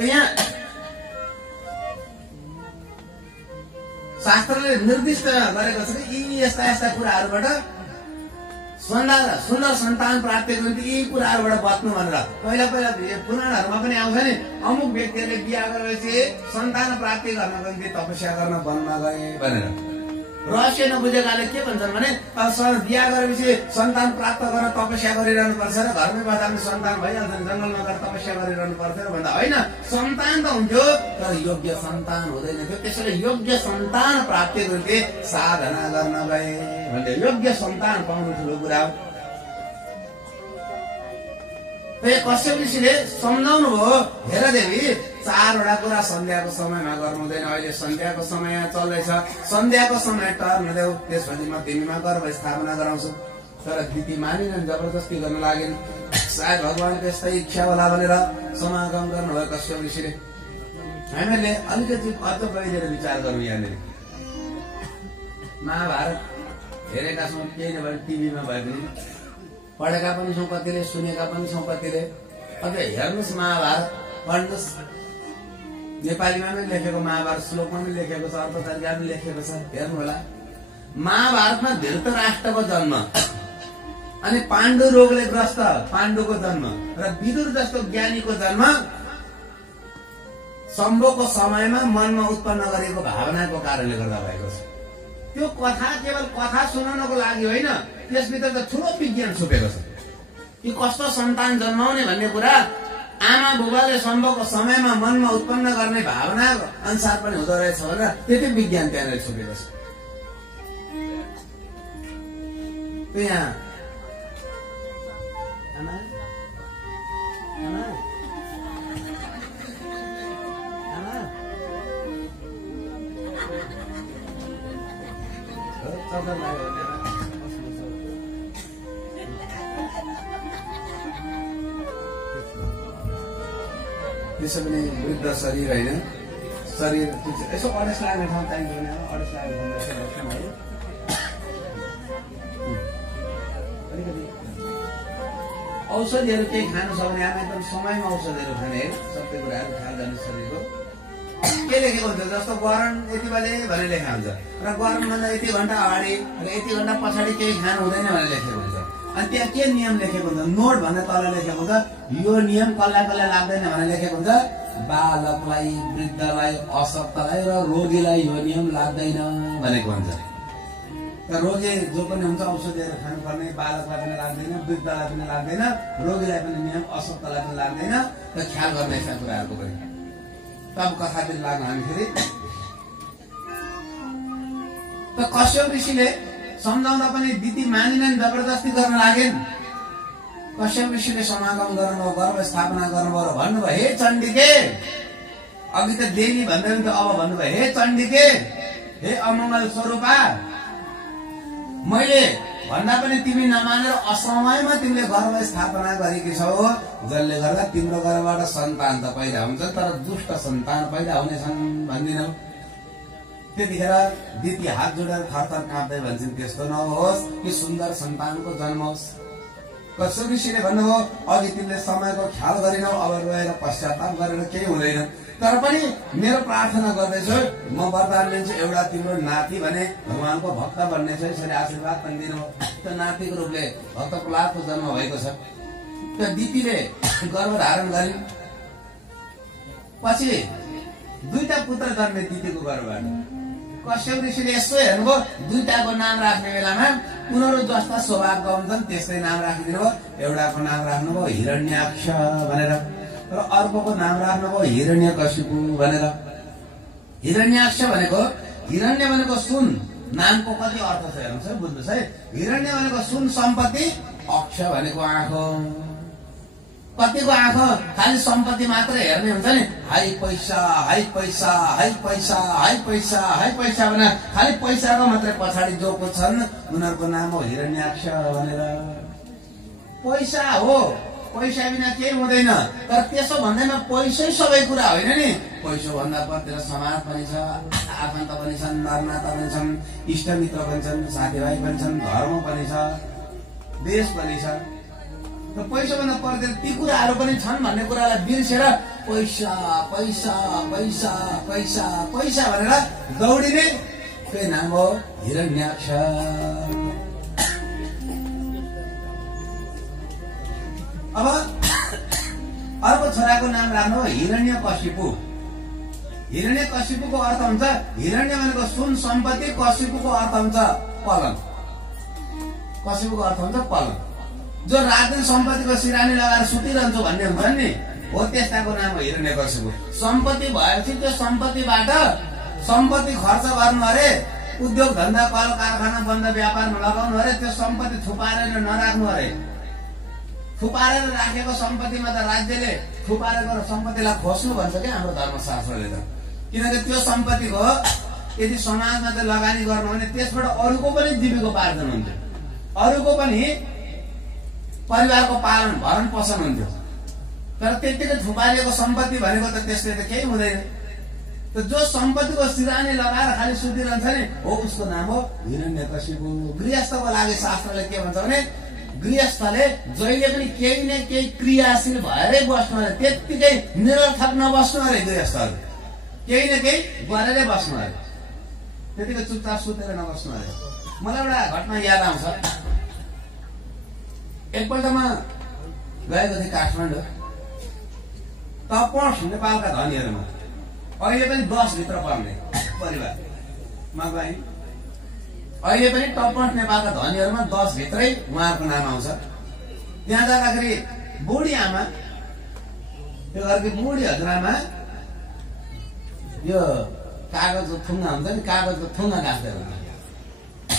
यहाँ शास्त्रले निर्दिष्ट गरेको छ कि यी यस्ता यस्ता कुराहरूबाट सुन्दर सन्तान प्राप्तिको निम्ति यी कुराहरूबाट बच्नु भनेर पहिला पहिला पुराणहरूमा पनि आउँछ नि, अमुक व्यक्तिहरूले बिहा गरेपछि सन्तान प्राप्ति गर्नको निम्ति तपस्या गर्न वनमा गए भनेर। रहस्य नबुझेकाले के भन्छन् भने बिहा गरेपछि सन्तान प्राप्त गरेर तपस्या गरिरहनु पर्छ र घरमै बस्दा पनि सन्तान भइहाल्छ, जङ्गलमा गएर तपस्या गरिरहनु पर्थ्यो र भन्दा होइन, सन्तान त हुन्थ्यो तर योग्य सन्तान हुँदैन थियो। त्यसैले योग्य सन्तान प्राप्तिको निम्ति साधना गर्न गए भन्ने योग्य सन्तान पाउनु ठुलो कुरा हो। कश्यप ऋषिले सम्झाउनु भयो, हेर देवी 4वटा कुरा सन्ध्याको समयमा गर्नु हुँदैन। अहिले सन्ध्याको समय चल्दैछ, सन्ध्याको समय टर्न देऊ, त्यसपछि म तिमीमा गर्भ स्थापना गराउँछु। तर दिदी मानिनन्, जबरजस्ती गर्न लागेन। सायद भगवानको यस्तै इच्छा होला भनेर समागम गर्नुभयो कश्यप ऋषिले। हामीले अलिकति अझ गहिरो विचार गरौँ। यहाँनिर महाभारत हेरेका छौँ, केही नभए टिभीमा भए पनि, पढेका पनि छौँ कतिले, सुनेका पनि छौँ कतिले। अझ हेर्नुहोस् महाभारत, पढ्नुहोस्, नेपालीमा पनि लेखेको महाभारत, श्लोकमा पनि लेखेको छ, अर्थतरिका पनि लेखेको छ, हेर्नु होला। महाभारतमा धृतराष्ट्रको जन्म अनि पाण्डु रोगले ग्रस्त पाण्डुको जन्म र विदुर जस्तो ज्ञानीको जन्म शम्भुको समयमा मनमा उत्पन्न गरेको भावनाको कारणले गर्दा भएको छ। त्यो कथा केवल कथा सुनाउनको लागि होइन, त्यसभित्र त ठुलो विज्ञान छुपेको छ कि कस्तो सन्तान जन्माउने भन्ने कुरा आमा बुबाले शम्भुको समयमा मनमा उत्पन्न गर्ने भावना अनुसार पनि हुँदो रहेछ भनेर त्यति विज्ञान त्यहाँनिर छुपेको छ। यहाँ त्यसो पनि वृद्ध शरीर होइन, शरीर यसो अडेस लाग्ने ठाउँ चाहिन्छ भने अडेस लाग्ने ठाउँमा अलिकति औषधिहरू केही खानु छ भने आमा एकदम समयमा औषधिहरू खाने है, सबै कुराहरू खाएर जाने शरीरको। के लेखेको हुन्छ, जस्तो गरम यति बजे भनेर लेखेको हुन्छ र गरमभन्दा यति घन्टा अगाडि र यति घन्टा पछाडि केही खानु हुँदैन भनेर लेखेको हुन्छ। अनि त्यहाँ के नियम लेखेको हुन्छ, नोट भनेर तल लेखेको हुन्छ, यो नियम कसलाई कसलाई लाग्दैन भनेर लेखेको हुन्छ। बालकलाई, वृद्धलाई, अशक्तलाई र रोगीलाई यो नियम लाग्दैन भनेको हुन्छ। रोगी जो पनि हुन्छ औषधिहरू खानुपर्ने, बालकलाई पनि लाग्दैन, वृद्धलाई पनि लाग्दैन, रोगीलाई पनि नियम, अशक्तलाई पनि लाग्दैन। त ख्याल गर्ने यस्ता कुराहरूको पनि तब कथातिर लाग्नु हामी फेरि। त कश्यप ऋषिले सम्झाउँदा पनि दिदी मानिनन्, जबरजस्ती गर्न लागेन। कश्यप ऋषिले समागम गर्नुभयो, गर्भ स्थापना गर्नुभयो र भन्नुभयो, हे चण्डिके, अघि त देवी भन्दै हुन्थ्यो, अब भन्नुभयो हे चण्डिके, हे अमङ्गल स्वरूपा, मैले भन्दा पनि तिमी नमानेर असमयमा तिमीले गर्भ स्थापना गरेकी छौ, जसले गर्दा तिम्रो गर्भबाट सन्तान त पैदा हुन्छ तर दुष्ट सन्तान पैदा हुनेछन् भन्दिनौ। त्यतिखेर दिदी हात जोडेर थरथर काँप्दै भन्छन्, त्यस्तो नहोस् कि सुन्दर सन्तानको जन्म होस्। कश्यप ऋषिले भन्नुभयो, अघि तिमीले समयको ख्याल गरिनौ, अब रोएर पश्चाताप गरेर केही हुँदैन। तर पनि मेरो प्रार्थना गर्दैछु, म वरदान लिन्छु, एउटा तिम्रो नाति भने भगवानको भक्त बन्ने छ, यसरी आशीर्वाद पनि दिनु। त्यो नातिको रूपले भक्त प्रहलादको जन्म भएको छ। त्यो दिदीले गर्भ धारण गरिन्, पछि 2टा पुत्र जन्मे दिदीको गर्भबाट। कश्यप ऋषिले यसो हेर्नुभयो, 2टाको नाम राख्ने बेलामा उनीहरू जस्ता स्वभावका हुन्छन् त्यस्तै नाम राखिदिनु भयो। एउटाको नाम राख्नुभयो हिरण्याक्ष भनेर र अर्कोको नाम राख्नुभयो हिरण्यकशिपु भनेर। हिरण्याक्ष भनेको, हिरण्य भनेको सुन, नामको कति अर्थ छ हेर्नुहोस् है, बुझ्नुहोस् है। हिरण्य भनेको सुन सम्पत्ति, अक्ष भनेको आँखो। कतिको आँखो खालि सम्पत्ति मात्र हेर्ने हुन्छ नि, हाई पैसा हाई पैसा हाई पैसा हाई पैसा हाई पैसा भने खालि पैसाको मात्रै पछाडि जो को छन् उनीहरूको नाम हो हिरण्याक्ष भनेर। पैसा हो, पैसा बिना केही हुँदैन। तर त्यसो भन्दैमा पैसै सबै कुरा होइन नि, पैसो भन्दा पतिर समाज पनि छ, आफन्त पनि छन्, नरनाता पनि छन्, इष्टमित्र पनि छन्, साथीभाइ पनि छन्, धर्म पनि छ। देश पनि छ। र पैसा भन्दा पर्दैन ती कुराहरू पनि छन् भन्ने कुरालाई बिर्सेर पैसा पैसा पैसा पैसा पैसा भनेर दौडिने त्यही नाम हो हिरण्याक्ष। अब अर्को छोराको नाम राख्नु हिरण्यकशिपु। हिरण्यकशिपुको अर्थ हुन्छ हिरण्य भनेको सुन सम्पत्ति, कशिपुको अर्थ हुन्छ पलङ। कशिपुको अर्थ हुन्छ पलङ। जो रात दिन सम्पत्तिको सिरानी लगाएर सुतिरहन्छु भन्ने हुन्छ नि, हो त्यस्ताको नाम हो हिरण्यकशिपु। सम्पत्ति भएपछि त्यो सम्पत्तिबाट सम्पत्ति खर्च गर्नु अरे, उद्योग धन्दा कल कारखाना बन्द व्यापारमा लगाउनु अरे, त्यो सम्पत्ति थुपारेर नराख्नु अरे। थुपारेर राखेको सम्पत्तिमा त राज्यले थुपारेको सम्पत्तिलाई खोज्नु भन्छ क्या हाम्रो धर्मशास्त्रले त। किनकि त्यो सम्पत्तिको यदि समाजमा चाहिँ लगानी गर्नु भने त्यसबाट अरूको पनि जीविकोपार्जन हुन्थ्यो, अरूको पनि परिवारको पालन भरण पोषण हुन्थ्यो। तर त्यतिकै थुपारिएको सम्पत्ति भनेको त त्यसले त केही हुँदैन। त जो सम्पत्तिको सिरानी लगाएर खालि सुतिरहन्छ नि, हो उसको नाम हो हिरण्यकशिपु। गृहस्थको लागि शास्त्रले के भन्छ भने गृहस्थले जहिले पनि केही न केही क्रियाशील भएरै बस्नु अरे, त्यत्तिकै निरर्थक नबस्नु अरे। गृहस्थहरू केही न केही गरेरै बस्नु अरे, त्यतिकै चुपचाप सुतेर नबस्नु अरे। मलाई एउटा घटना याद आउँछ। एकपल्ट म गएको थिएँ काठमाडौँ, तपस नेपालका धनीहरूमा अहिले पनि 10 भित्र पर्ने परिवारमा गएँ। अहिले पनि टपस नेपालका धनीहरूमा 10 भित्रै उहाँको नाम आउँछ। त्यहाँ जाँदाखेरि बुढी आमा, त्यो घरकी बुढी हजुरआमा यो कागजको थुङ्गा हुन्छ नि, कागजको थुङ्गा गाँच्दै हुन्छ।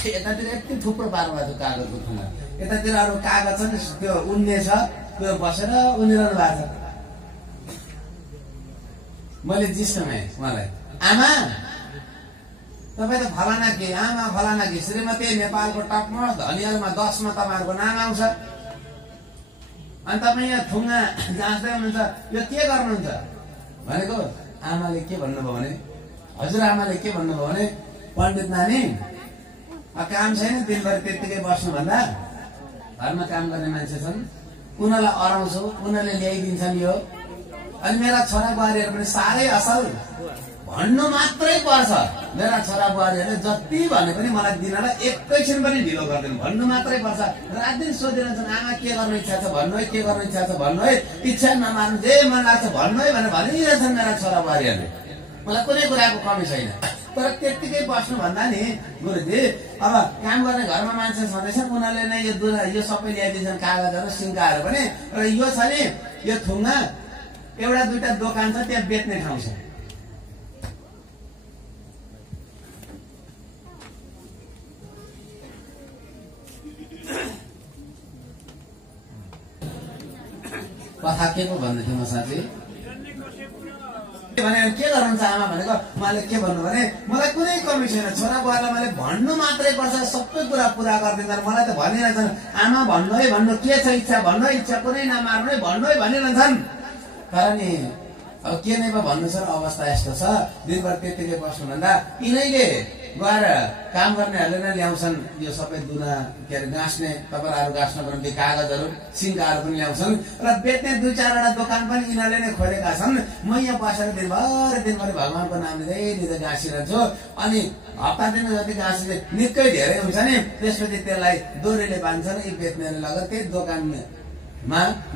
यतातिर यति थुप्रो पार्नु भएको छ कागजको थुङ्गा, यतातिर अरू कागज छ नि त्यो उन्ने छ, त्यो बसेर उनिरहनु भएको छ। मैले जिस्काएँ उहाँलाई, आमा तपाईँ त फलाना कि, आमा फलाना कि, श्रीमती नेपालको टपमोस्ट धनीहरूमा 10 मा तपाईँहरूको नाम आउँछ। अनि तपाईँ यहाँ थुङ्गा जाँच्दै हुनुहुन्छ, यो के गर्नुहुन्छ भनेको आमाले के भन्नुभयो भने, हजुरआमाले के भन्नुभयो भने, पण्डित नानी काम छैन दिनभरि त्यत्तिकै बस्नुभन्दा घरमा काम गर्ने मान्छे छन्, उनीहरूलाई अराउँछु, उनीहरूले ल्याइदिन्छन् यो। अनि मेरा छोरा बुहारीहरू पनि साह्रै असल, भन्नु मात्रै पर्छ। मेरा छोरा बुहारीहरूले जति भने पनि मलाई दिनलाई एकैछिन पनि ढिलो गर्दैन, भन्नु मात्रै पर्छ। रात दिन सोधिरहन्छन्, आमा के गर्नु इच्छा छ भन्नु है, के गर्नु इच्छा छ भन्नु है, इच्छा नमार्नु जे मन लाग्छ भन्नु है भनेर भनिरहेछन् मेरा छोरा बुहारीहरूले। मलाई कुनै कुराको कमी छैन। तर त्यत्तिकै बस्नु भन्दा नि गुरुजी, अब काम गर्ने घरमा मान्छे छँदैछन्, उनीहरूले नै यो सबै ल्याइदिन्छन् कागजहरू सिङ्काहरू पनि। र यो छ नि यो थुङ्गा, एउटा दुईटा दोकान छ त्यहाँ बेच्ने ठाउँ छ। कथा के पो भन्दै थिएँ म साथी भने, के गर्नुहुन्छ आमा भनेको मैले के भन्नु भने, मलाई कुनै कमी छैन, छोरा बुहारीलाई मैले भन्नु मात्रै पर्छ, सबै कुरा पुरा गरिदिन्छन्। मलाई त भनिरहेछन्, आमा भन्नु है, भन्नु के छ इच्छा भन्नु है, इच्छा कुनै नमार्नु है भन्नु है भनिरहन्छन्। तर नि अब के नै भन्नु छ, अवस्था यस्तो छ। दिनभर त्यतिकै बस्नुभन्दा यिनैले गएर काम गर्नेहरूले नै ल्याउँछन् यो सबै दुना के अरे गाँच्ने, कपडाहरू गाँच्नको निम्ति कागजहरू सिङ्काहरू पनि ल्याउँछन्। र बेच्ने 2-4वटा दोकान पनि यिनीहरूले नै खोलेका छन्। म यहाँ बसेर दिनभरि भगवानको नाम लिँदै गाँसिरहन्छु। अनि हप्ता दिन जति गाँसिले निकै धेरै हुन्छ नि, त्यसपछि त्यसलाई डोरीले बाँध्छन्, यी बेच्नेहरूले लगेर त्यही दोकानमा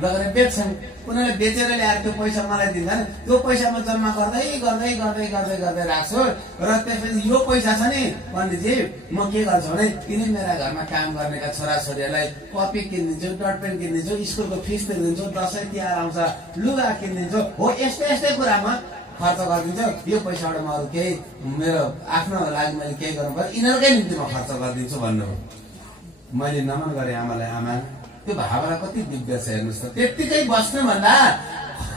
लगेर बेच्छन्। उनीहरूले बेचेर ल्याएर त्यो पैसा मलाई दिन्छन्, त्यो पैसा म जम्मा गर्दै गर्दै गर्दै गर्दै गर्दै राख्छु। र त्यसपछि यो पैसा छ नि पण्डितजी, म के गर्छु भने यिनी मेरा घरमा काम गर्नेका छोराछोरीहरूलाई कपी किनिदिन्छु, डटपेन किनिदिन्छु, स्कुलको फिस तिर्दिन्छु, दसैँ तिहार आउँछ लुगा किनिदिन्छु, हो यस्तै यस्तै कुरामा खर्च गरिदिन्छु। यो पैसाबाट म अरू केही मेरो आफ्नो लागि मैले केही गर्नु पर्यो, यिनीहरूकै निम्ति म खर्च गरिदिन्छु भन्नु। मैले नमन गरेँ आमालाई, आमा त्यो भावना कति दिव्य छ हेर्नुहोस् त। त्यत्तिकै बस्नु भन्दा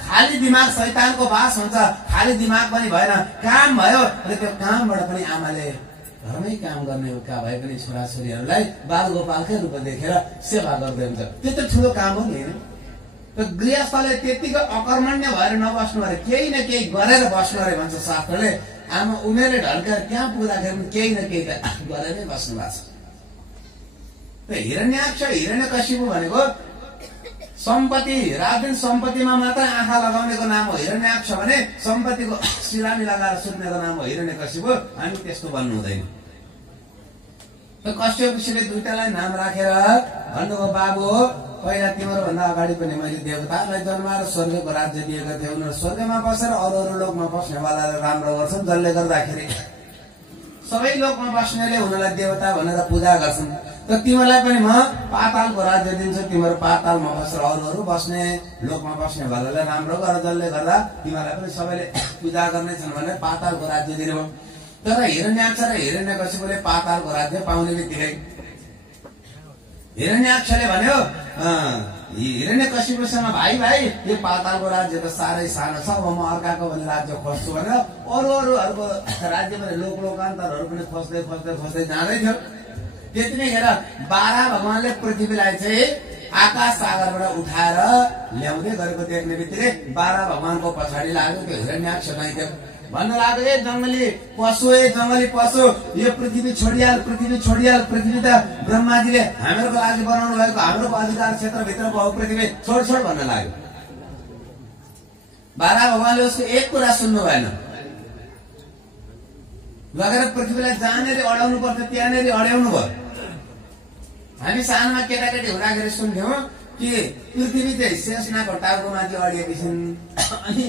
खाली दिमाग शैतानको बास हुन्छ, खाली दिमाग पनि भएन, काम भयो। र त्यो कामबाट पनि आमाले घरमै काम गर्ने भए पनि छोराछोरीहरूलाई बालगोपालकै रूपमा देखेर सेवा गर्दै हुन्छ। त्यो त ठुलो काम हो नि। त्यो गृहस्थले त्यत्तिकै अकर्मण्य भएर नबस्नु अरे, केही न केही गरेर बस्नु अरे भन्छ शास्त्रले। आमा उमेरले ढल्केर त्यहाँ पुग्दाखेरि केही न केही त गरेरै बस्नु भएको छ। हिरण्याक्ष हिरण्यकशिपु भनेको सम्पत्ति राजन सम्पत्तिमा मात्र आँखा लगाउनेको नाम हो हिरण्याक्ष भने सम्पत्तिको सिरानी लगाएर सुत्नेको नाम हो हिरण्यकशिपु। हामी त्यस्तो भन्नु हुँदैन। कश्यप ऋषिले दुईटालाई नाम राखेर भन्नुभयो बाबु पहिला तिम्रो भन्दा अगाडि पनि मैले देवतालाई जन्माएर स्वर्गको राज्य दिएको थिएँ। उनीहरू स्वर्गमा बसेर अरू लोकमा बस्नेवालाले राम्रो गर्छन्, जसले गर्दाखेरि सबै लोकमा बस्नेले उनीहरूलाई देवता भनेर पूजा गर्छन्। त तिमीलाई पनि म पातालको राज्य दिन्छु, तिमीहरू पातालमा बसेर अरू बस्ने लोकमा बस्नेवालाले राम्रो गर, जसले गर्दा तिमीलाई पनि सबैले पूजा गर्नेछन् भनेर पातालको राज्य दिनुभयो। तर हिरण्याक्ष र हिरण्यकशिपुले पातालको राज्य पाउने बित्तिकै हिरण्याक्षले भन्यो हिरण्यकशिपुसँग भाइ यो पातालको राज्य त साह्रै सानो छ, अब म अर्काको पनि राज्य खोज्छु भनेर अरूहरूको राज्य पनि लोकान्तरहरू पनि खोज्दै जाँदै थियो। त्यति नै खेर 12 भगवानले पृथ्वीलाई चाहिँ आकाश सागरबाट उठाएर ल्याउँदै गरेको देख्ने बित्तिकै 12 भगवानको पछाडि लाग्यो त्यो हिरण्याक्ष नै थियो। भन्न लाग्यो ए जंगली पशु यो पृथ्वी छोडिहाल। पृथ्वी त ब्रह्माजीले हामीहरूको लागि बनाउनु भएको हाम्रो अधिकार क्षेत्रभित्रको हो, पृथ्वी छोड भन्न लाग्यो। 12 भगवानले उसको एक कुरा सुन्नु भएन। लगेर पृथ्वीलाई जहाँनेरि अड्याउनु पर्छ त्यहाँनेरि अड्याउनु भयो। हामी सानोमा केटाकेटी हुँदाखेरि सुन्थ्यौँ कि पृथ्वी चाहिँ शेषनागको टाउकोमा चाहिँ अडिएकी छिन्। अनि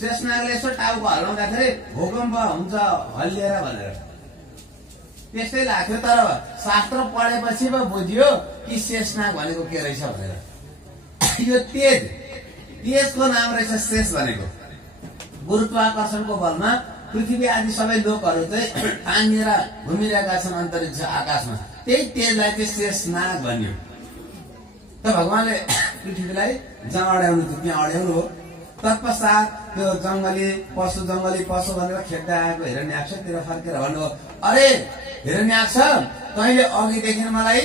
शेषनागले यसो टाउको हल्लाउँदाखेरि भूकम्प हुन्छ हल्लिएर भनेर त्यस्तै लाग्थ्यो। तर शास्त्र पढेपछि पो बुझ्यो कि शेषनाग भनेको के रहेछ भनेर। यो तेजको नाम रहेछ शेष भनेको। गुरुत्वाकर्षणको बलमा पृथ्वी आदि सबै लोकहरू चाहिँ तानिएर घुमिरहेका छन् अन्तरिक्ष आकाशमा, त्यही तेजलाई चाहिँ शेषनाग भन्यो। त भगवानले पृथ्वीलाई जहाँ अड्याउनु थियो त्यहाँ अड्याउनु हो। तत्पश्चात त्यो जंगली पशु भनेर खेद्दै आएको हिरण्याक्षतिर फर्केर भन्नुभयो अरे हिरण्याक्ष तैँले अघिदेखि मलाई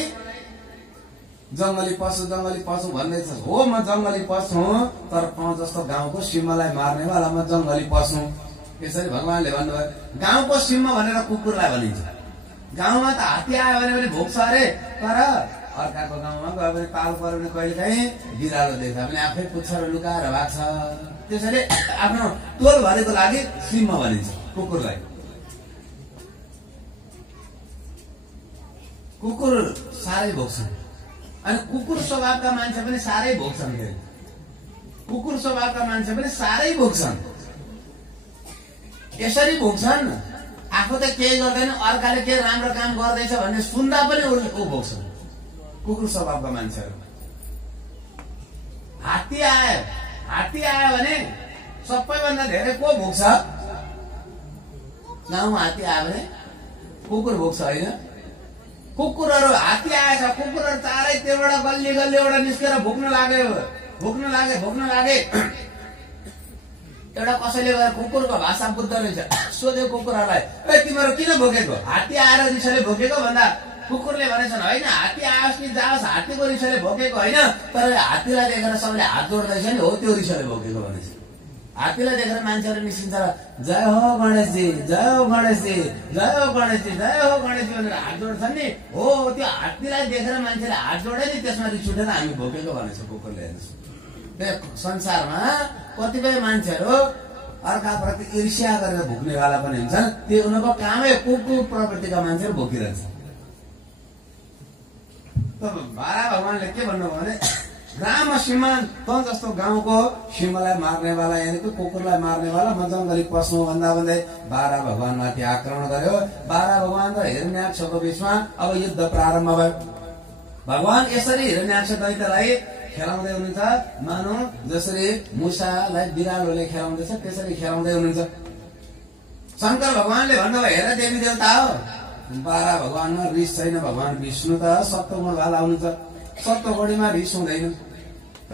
जंगली पशु भन्दैछ। हो म जंगली पशु हुँ, तर पाउँ जस्तो गाउँको सिंहलाई मार्नेवाला म जंगली पशु हुँ। यसरी भगवानले भन्नुभयो। गाउँको सिंह भनेर कुकुरलाई भनिन्छ। गाउँमा त हात्ती आयो भने पनि भोग्छ अरे, तर अर्काको गाउँमा गयो भने ताल पर्यो भने कहिले काहीँ बिरालो देख्छ भने आफै पुच्छर लुकाएर भाग्छ। त्यसैले आफ्नो तोल भरेको लागि सिंह भनिन्छ कुकुरलाई। कुकुर साह्रै भोग्छन् अनि कुकुर स्वभावका मान्छे पनि साह्रै भोग्छन्। यसरी भोग्छन् आफू त केही गर्दैन, अर्काले के राम्रो काम गर्दैछ भन्ने सुन्दा पनि ऊ भोग्छन् कुकुर स्वभावका मान्छेहरू। हात्ती आयो भने सबैभन्दा धेरै को भोग्छ? गाउँमा हात्ती आयो भने कुकुर भोग्छ होइन? कुकुरहरू हात्ती आएछ, कुकुरहरू चारैतिरबाट गल्लीबाट निस्केर भोग्न लागे। एउटा कसैले गएर कुकुरको भाषा बुझ्दो रहेछ। सोध्यो कुकुरहरूलाई ए तिमीहरू किन भोगेको? हात्ती आएर रिसले भोगेको भन्दा कुकुरले भनेछन् होइन हात्ती आओस् कि जाओस् हात्तीको रिसले भोगेको होइन, तर हात्तीलाई देखेर सबैले हात जोड्दैछ नि हो त्यो रिसले भोगेको भनेछ। हात्तीलाई देखेर मान्छेहरू निस्किन्छ र जय हो गणेशजी भनेर हात जोड्छन् नि हो त्यो हात्तीलाई देखेर मान्छेले हात जोडे नि त्यसमा रिस उठेर हामी भोगेको भनेछ कुकुरले। संसारमा कतिपय मान्छेहरू अर्काप्रति ईर्ष्या गरेर भोग्नेवाला पनि हुन्छन्। त्यो उनीहरूको कामै कुकुर प्रवृत्तिका मान्छेहरू भोगिरहन्छ। 12 भगवानले के भन्नुभयो भने ग्राम सिंह त जस्तो गाउँको सिंहलाई मार्नेवाला यानि कि कुकुरलाई मार्नेवाला म जंगली पशु भन्दा भन्दै 12 भगवानमाथि आक्रमण गर्यो। 12 भगवान र हिरण्याक्षको बीचमा अब युद्ध प्रारम्भ भयो। भगवान यसरी हिरण्याक्ष दैत्यलाई खेलाउँदै हुनुहुन्छ, मानौ जसरी मुसालाई बिरालोले खेलाउँदैछ त्यसरी खेलाउँदै हुनुहुन्छ। शंकर भगवानले भन्नुभयो हेर देवी देवता हो 12 भगवानमा रिस छैन। भगवान विष्णु त सत्वगुणवाला हुनुहुन्छ, सत्वगुणीमा रिस हुँदैन।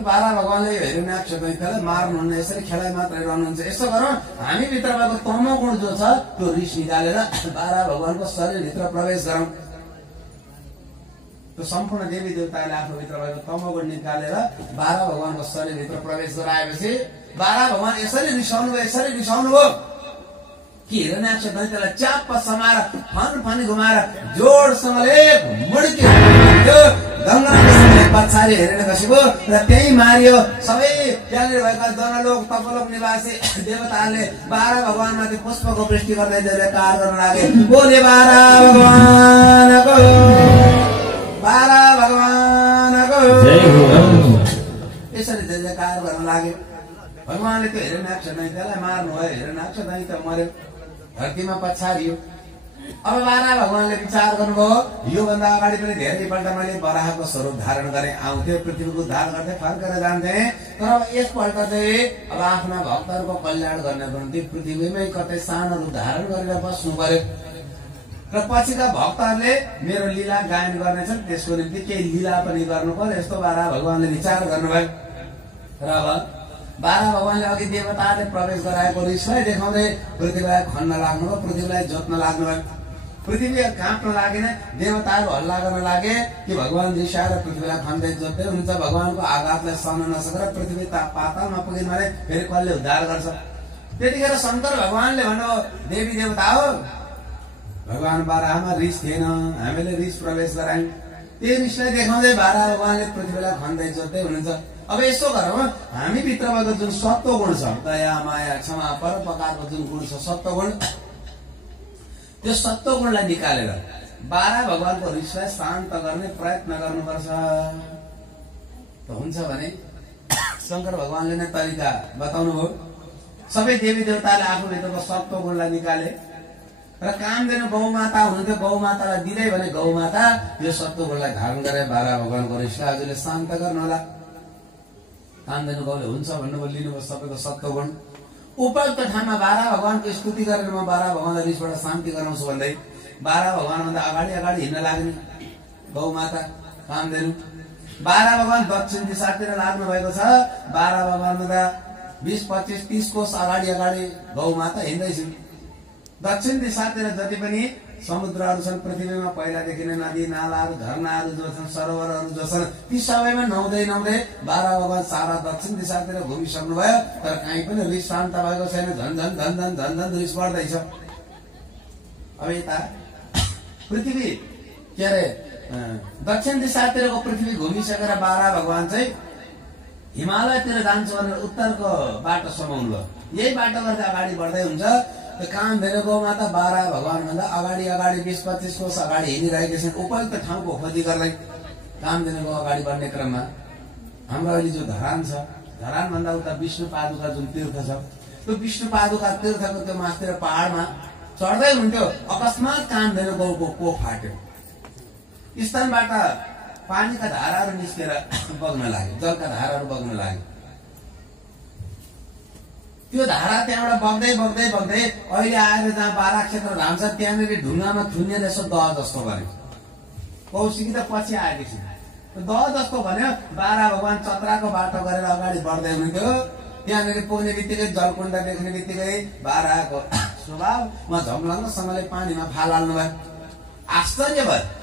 12 भगवानले हिरण्याक्ष दैत्यलाई मार्नुहुन्न, यसरी खेलाइ मात्रै रहनुहुन्छ। यसो गरौँ हामी भित्र भएको तमोगुण जो छ त्यो रिस निकालेर 12 भगवानको शरीरभित्र प्रवेश गरौँ। त्यो सम्पूर्ण देवी देवताले आफ्नो भित्र भएको तमोगुण निकालेर 12 भगवानको शरीरभित्र प्रवेश गराएपछि 12 भगवान यसरी रिसाउनु भयो कि हिरण्याक्ष दैत्यलाई च्याप्प समाएर फन घुमाएर जोडसँगले मुड्क्यो पछाडि हिरण्यकशिपु र त्यही मारियो। सबै त्यहाँनिर भएका जनलोक तपलोक निवासी देवताहरूले 12 भगवानमाथि पुष्पको वृष्टि गर्दै जयकार गर्न लागे। बोले 12 भगवानको जय हो। यसरी जयकार गर्न लागे। भगवानले त्यो हिरण्याक्ष दैत्यलाई मार्नु भयो। हिरण्याक्ष दैत्य मर्यो, धरतीमा पछारियो। अब 12 भगवानले विचार गर्नुभयो, योभन्दा अगाडि पनि धेरैपल्ट मैले वराहको स्वरूप धारण गरे, आउँथे पृथ्वीको उद्धार गर्दै फर्केर जान्थे। तर यसपल्ट चाहिँ अब आफ्ना भक्तहरूको कल्याण गर्नको निम्ति पृथ्वीमै कतै सानो रूप धारण गरेर बस्नु पर्यो र पछिका भक्तहरूले मेरो लीला गायन गर्नेछन्, त्यसको निम्ति केही लीला पनि गर्नु पर्यो। यस्तो 12 भगवानले विचार गर्नुभयो। र अब 12 भगवानले अघि देवताले प्रवेश गराएको रिसलाई देखाउँदै पृथ्वीलाई खन्न लाग्नुभयो, पृथ्वीलाई जोत्न लाग्नुभयो। पृथ्वी काँप्न लागेन, देवताहरू हल्ला गर्न लागे कि भगवान रिसाएर पृथ्वीलाई खन्दै जोत्दै हुनुहुन्छ। भगवानको आघातलाई सहन नसकेर पृथ्वी पातालमा पुगिन् भने फेरि कसले उद्धार गर्छ। त्यतिखेर शंकर भगवानले भन्नुभयो, देवी देवता हो, भगवान बारामा रिस थिएन, हामीले रिस प्रवेश गरायौं। त्यही रिसलाई देखाउँदै 12 भगवानले पृथ्वीलाई खन्दै जोत्दै हुनुहुन्छ। अब यसो गरौँ, हामी भित्रबाट जुन सत्व गुण छ, दया माया क्षमा परोपकारको जुन गुण छ सत्व गुण, त्यो सत्व गुणलाई निकालेर 12 भगवानको रिसलाई शान्त गर्ने प्रयत्न गर्नुपर्छ। त हुन्छ भने शंकर भगवानले नै तरिका बताउनु भयो। सबै देवी देवताले आफूभित्रको सत्व गुणलाई निकाले र कामधेनु गौमाता हुनुहुन्थ्यो, गौमातालाई दिँदै भने गौमाता यो सत्व गुणलाई धारण गरे 12 भगवानको रिसलाई हजुरले शान्त गर्नु होला। कामधेनु गौले हुन्छ भन्नुभयो, लिनुभयो सबैको सत्व गुण। उपयुक्त ठाउँमा 12 भगवानको स्तुति गरेर म 12 भगवानलाई रिसबाट शान्ति गराउँछु भन्दै 12 भगवानभन्दा अगाडि हिँड्न लाग्ने गौमाता कामधेनु। 12 भगवान दक्षिण दिशातिर लाग्नु भएको छ। 12 भगवानभन्दा 20, 25, 30 कोस अगाडि गौमाता हिँड्दैछन्। दक्षिण दिशातिर जति पनि समुद्रहरू छन्, पृथ्वीमा पहिलादेखि नै नदी नालाहरू झरनाहरू जो छन्, सरोवरहरू जो छन्, ती सबैमा नुहाउँदै 12 भगवान सारा दक्षिण दिशातिर घुमिसक्नु भयो। तर कहीँ पनि रिस शान्त भएको छैन, झन रिस बढ्दैछ। अब यता पृथ्वी के अरे दक्षिण दिशातिरको पृथ्वी घुमिसकेर 12 भगवान चाहिँ हिमालयतिर जान्छ भनेर उत्तरको बाटो समाउनु भयो। यही बाटो गर्दै अगाडि बढ्दै हुन्छ। कामधेनु गौमाता 12 भगवानभन्दा अगाडि 20-25 कोस अगाडि हिँडिरहेका छन्, उपयुक्त ठाउँको खोजी गर्दै। कामधेनुको अगाडि बढ्ने क्रममा हाम्रो अहिले जो धरान छ, धरान भन्दा उता विष्णु पादुका जुन तीर्थ छ, त्यो विष्णु पादुका तीर्थको त्यो माथितिर पहाडमा चढ्दै हुन्थ्यो। अकस्मात कामधेनु गौको कोख फाट्यो। स्थानबाट पानीका धाराहरू निस्केर बग्न लाग्यो, जलका धाराहरू बग्न लाग्यो। त्यो धारा त्यहाँबाट बग्दै अहिले आएर जहाँ 12 क्षेत्र धाम छ त्यहाँनिर ढुङ्गामा थुनिएर यसो दह जस्तो भन्यो। कौशिकी त पछि आएकी छिन्। दह जस्तो भन्यो। 12 भगवान चत्राको बाटो गरेर अगाडि बढ्दै हुनुहुन्थ्यो। त्यहाँनिर पुग्ने बित्तिकै जलकुण्ड देख्ने बित्तिकै 12को स्वभाव म झम्लङ्गसँगले पानीमा फाल हाल्नु भयो। आश्चर्य भयो।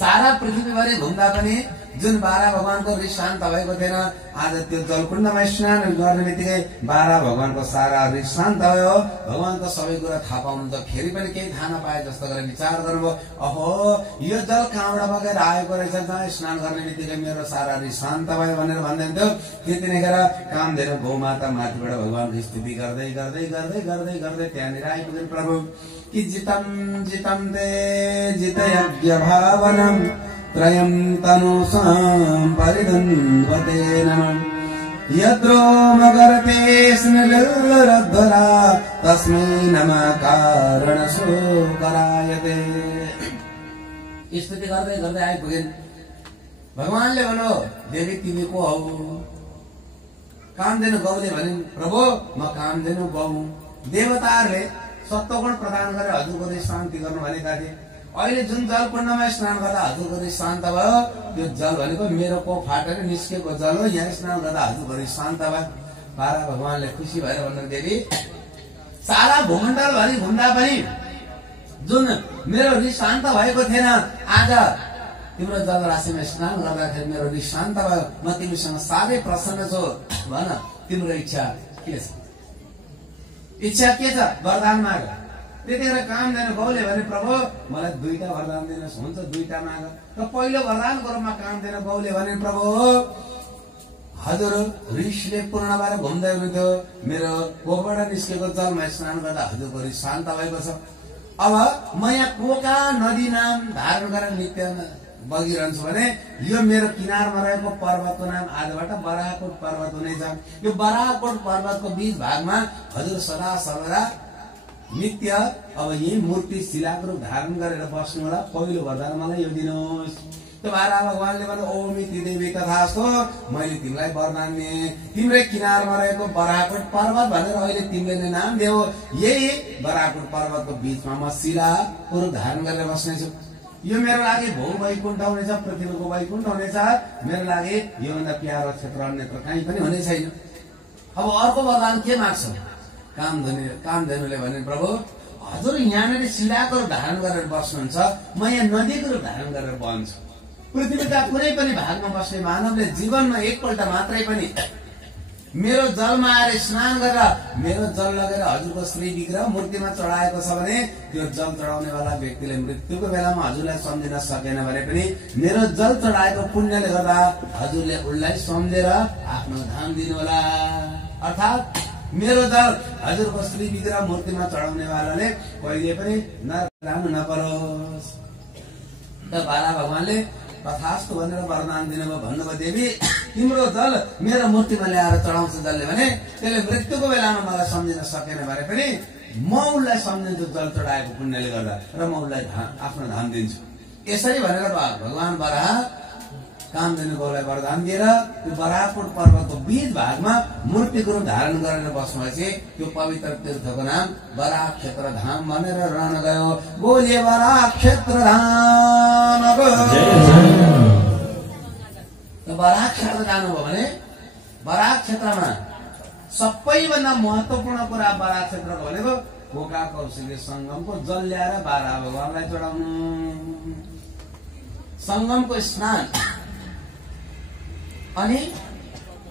सारा पृथ्वीभरि घुम्दा पनि जुन 12 भगवानको रिस शान्त भएको थिएन, आज त्यो जलकुण्डमा स्नान गर्ने बित्तिकै 12 भगवानको सारा रिस शान्त भयो। भगवानको सबै कुरा थाहा पाउनुहुन्छ, फेरि पनि केही थाहा नपाए जस्तो गरेर विचार गर्नुभयो। अहो, यो जल कहाँबाट बगेर आएको रहेछ, जहाँ स्नान गर्ने बित्तिकै मेरो सारा रिस शान्त भयो भनेर भन्दै हुन्थ्यो। त्यतिखेर कामधेनु गौमाता माथिबाट भगवानको स्तुति गर्दै त्यहाँनिर आइपुग्यो प्रभु। कि जितम ते जितयज्ञ भावनम त्रयं तनुसां परिदन्वते नमः। यद्रो मगरते स्निलिल्लरध्वरा तस्मै नमः कारणशोकरायते। स्तुति गर्दै आइपुगिन्। भगवानले भन्यो, देवी तिमी को हौ? कामधेनु गौले भनिन्, प्रभु म कामधेनु गौ। देवताहरूले सत्वगुण प्रदान गरेर हजुरको रिस शान्ति गर्नु भनेका थिए। अहिले जुन जलकुण्डमा स्नान गर्दा हजुरको रिस शान्त भयो, त्यो जल भनेको मेरो कोख फाटेर निस्केको जल हो। यहाँ स्नान गर्दा हजुरको रिस शान्त भयो। 12 भगवानले खुसी भएर भन्नु, देवी सारा भूमण्डलभरि घुम्दा पनि जुन मेरो रिस शान्त भएको थिएन, आज तिम्रो जलराशिमा स्नान गर्दाखेरि मेरो रिस शान्त भयो। म तिमीसँग साह्रै प्रसन्न छु। भन तिम्रो इच्छा के छ? इच्छा के छ? वरदान माग। त्यतिखेर कामधेनु गौले भने प्रभु मलाई 2टा वरदान दिनुहोस्। हुन्छ 2टा माग। त पहिलो वरदानको रूपमा कामधेनु गौले भने प्रभु हजुर रिसले पूर्ण भएर घुम्दै हुनुहुन्थ्यो, मेरो कोखबाट निस्केको जलमा स्नान गर्दा हजुरको रिस शान्त भएको छ। अब म यहाँ कोका नदी नाम धारण गरेर नित्य बगिरहन्छु भने यो मेरो किनारमा रहेको पर्वतको नाम आजबाट बराहकोट पर्वत हुनेछ। यो बराहकोट पर्वतको बीच भागमा हजुर सदा सर्वदा नित्य अब यही मूर्ति शिलाको रूप धारण गरेर बस्नु होला। पहिलो वरदान मलाई यो दिनुहोस्। त्यो बारा भगवानले भने ओ मिति देवी कथास्तो मैले तिमीलाई वरदान दिएँ, तिम्रै किनारमा रहेको बराहकोट पर्वत भनेर अहिले तिमीले नै नाम देऊ। यही बराहकोट पर्वतको बीचमा म शिलाको रूप धारण गरेर बस्नेछु। यो मेरो लागि भू वैकुण्ठ हुनेछ, पृथ्वीको वैकुण्ठ हुनेछ। मेरो लागि योभन्दा प्यारो क्षेत्र अन्यत्र कहीँ पनि हुने छैन। अब अर्को वरदान के माग्छ? कामधेनुले भने प्रभु हजुर यहाँनिर शिलाको रूप धारण गरेर बस्नुहुन्छ, म यहाँ नदीको रूप धारण गरेर बस्छु। पृथ्वीका कुनै पनि भागमा बस्ने मानवले जीवनमा एकपल्ट मात्रै पनि मेरो जलमा आएर स्नान गरेर मेरो जल लगेर हजुरको श्री विग्रह मूर्तिमा चढाएको छ भने त्यो जल चढाउने वाला व्यक्तिले मृत्युको बेलामा हजुरलाई सम्झिन सकेन भने पनि मेरो जल चढाएको पुण्यले गर्दा हजुरले उसलाई सम्झेर आफ्नो धाम दिनुहोला। अर्थात् मेरो जल हजुरको श्री विग्रह मूर्तिमा चढाउने वालाले कहिले पनि नराम्रो नपरोस्। त बाला भगवानले तथास्तु भनेर वरदान दिनुभयो। भन्नुभयो देवी तिम्रो जल मेरो मूर्तिमा ल्याएर चढाउँछ जसले भने त्यसले मृत्युको बेलामा मलाई सम्झिन सकेन भने पनि म उसलाई सम्झिन्छु जल चढाएको पुण्यले गर्दा र म उसलाई आफ्नो धाम दिन्छु। यसरी भनेर भगवान बराह कामधेनु गौलाई वरदान दिएर त्यो बराहकोट पर्वतको बीच भागमा मूर्तिको रूप धारण गरेर बस्नुपछि त्यो पवित्र तीर्थको नाम बराह क्षेत्र धाम भनेर रहन गयो। बोले बराह क्षेत्र धाम। बराह क्षेत्र जानुभयो भने बराह क्षेत्रमा सबैभन्दा महत्वपूर्ण कुरा बराह क्षेत्रको भनेको कोका कौशिकी संगमको जल ल्याएर बारा भगवानलाई चढाउनु, संगमको स्नान अनि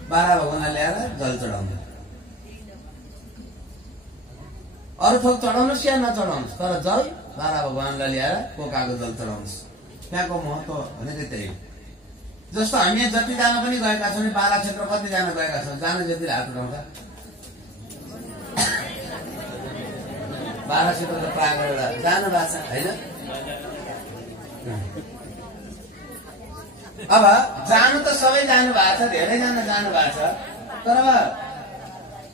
बारा भगवानलाई ल्याएर जल चढाउनु। अरू थोक चढाउनुहोस् या नचढाउनुहोस् तर जल बारा भगवानलाई ल्याएर कोकाको जल चढाउनुहोस्। त्यहाँको महत्व भनेको त्यही। जस्तो हामी जतिजना पनि गएका छौँ नि बारा क्षेत्र कतिजना गएका छौँ? जान जति हात उठाउँछ। बारा क्षेत्र त प्राय गरेर जानु भएको छ होइन? अब जानु त सबै जानु भएको छ, धेरैजना जानु भएको छ। तर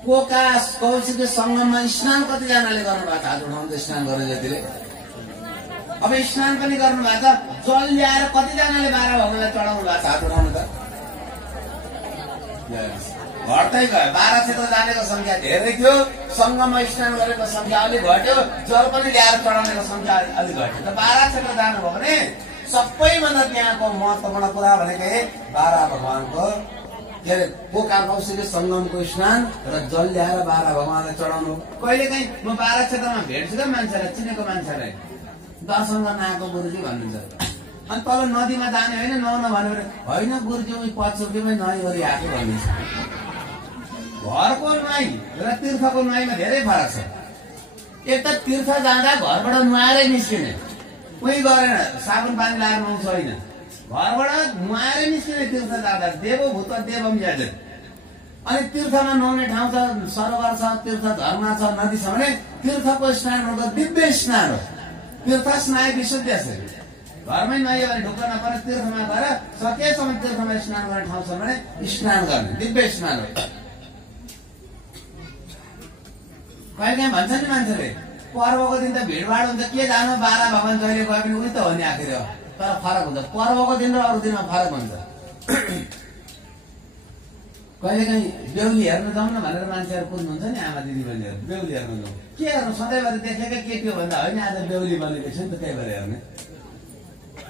कोका कौशिकी संगममा स्नान कतिजनाले गर्नुभएको छ? हात उठाउनु त स्नान गर्ने जतिले। अब स्नान पनि गर्नु भएको छ, जल ल्याएर कतिजनाले बारा भगवानलाई चढाउनु भएको छ? हात उठाउनु त। घट्दै गयो। बारा क्षेत्र जानेको संख्या धेरै थियो, संगममा स्नान गरेको संख्या अलिक घट्यो, जल पनि ल्याएर चढाउनेको संख्या अलिक घट्यो। त बारा क्षेत्र जानुभयो भने सबैभन्दा त्यहाँको महत्वपूर्ण कुरा भनेकै बारा भगवानको के अरे कोका कौशिकी संगमको स्नान र जल ल्याएर बारा भगवानलाई चढाउनु। कहिले काहीँ म बारा क्षेत्रमा भेट्छु क्या मान्छेलाई, चिनेको मान्छेलाई दर्शन गर्न आएको गुरुजी भन्नुहुन्छ। अनि तल नदीमा जाने होइन नुहाउन भन्यो भने होइन गुरुजी उही पछुकीमै नुहाइ गरी आएको भनिन्छ। घरको नुहाई र तीर्थको नुहाईमा धेरै फरक छ। एक त तीर्थ जाँदा घरबाट नुहाएरै निस्किने, उही गरेर साबुन पानी लगाएर नुहाउँछ होइन, घरबाट नुहाएरै निस्किने तीर्थ जाँदा। देवो भूत देवम ज्यादै। अनि तीर्थमा नुहाउने ठाउँ छ, सरोवर छ, तीर्थ झरना छ, नदी छ भने तीर्थको स्नान हुँदा दिव्य स्नान हो। तीर्थ स्नान विशुद्ध छ। घरमै नुहाइयो भने ढुक्क नपर्ने, तीर्थमा गएर सकेसम्म तीर्थमा स्नान गर्ने ठाउँ छ भने स्नान गर्ने दिव्य स्नान हो। कहिले काहीँ भन्छ नि मान्छेले पर्वको दिन त भिडभाड हुन्छ, के जानु बारा भगवान जहिले गए पनि उही त हो नि आखिर हो। तर फरक हुन्छ, पर्वको दिन र अरू दिनमा फरक हुन्छ। कहिले काहीँ बेहुली हेर्न जाउँ न भनेर मान्छेहरू कुद्नुहुन्छ नि, आमा दिदी बहिनीहरू बेहुली हेर्न जाउँ। के हेर्नु सधैँभरि देखेकै केटी हो भन्दा होइन, आज बेहुली बनेको छ नि त, त्यही भएर हेर्ने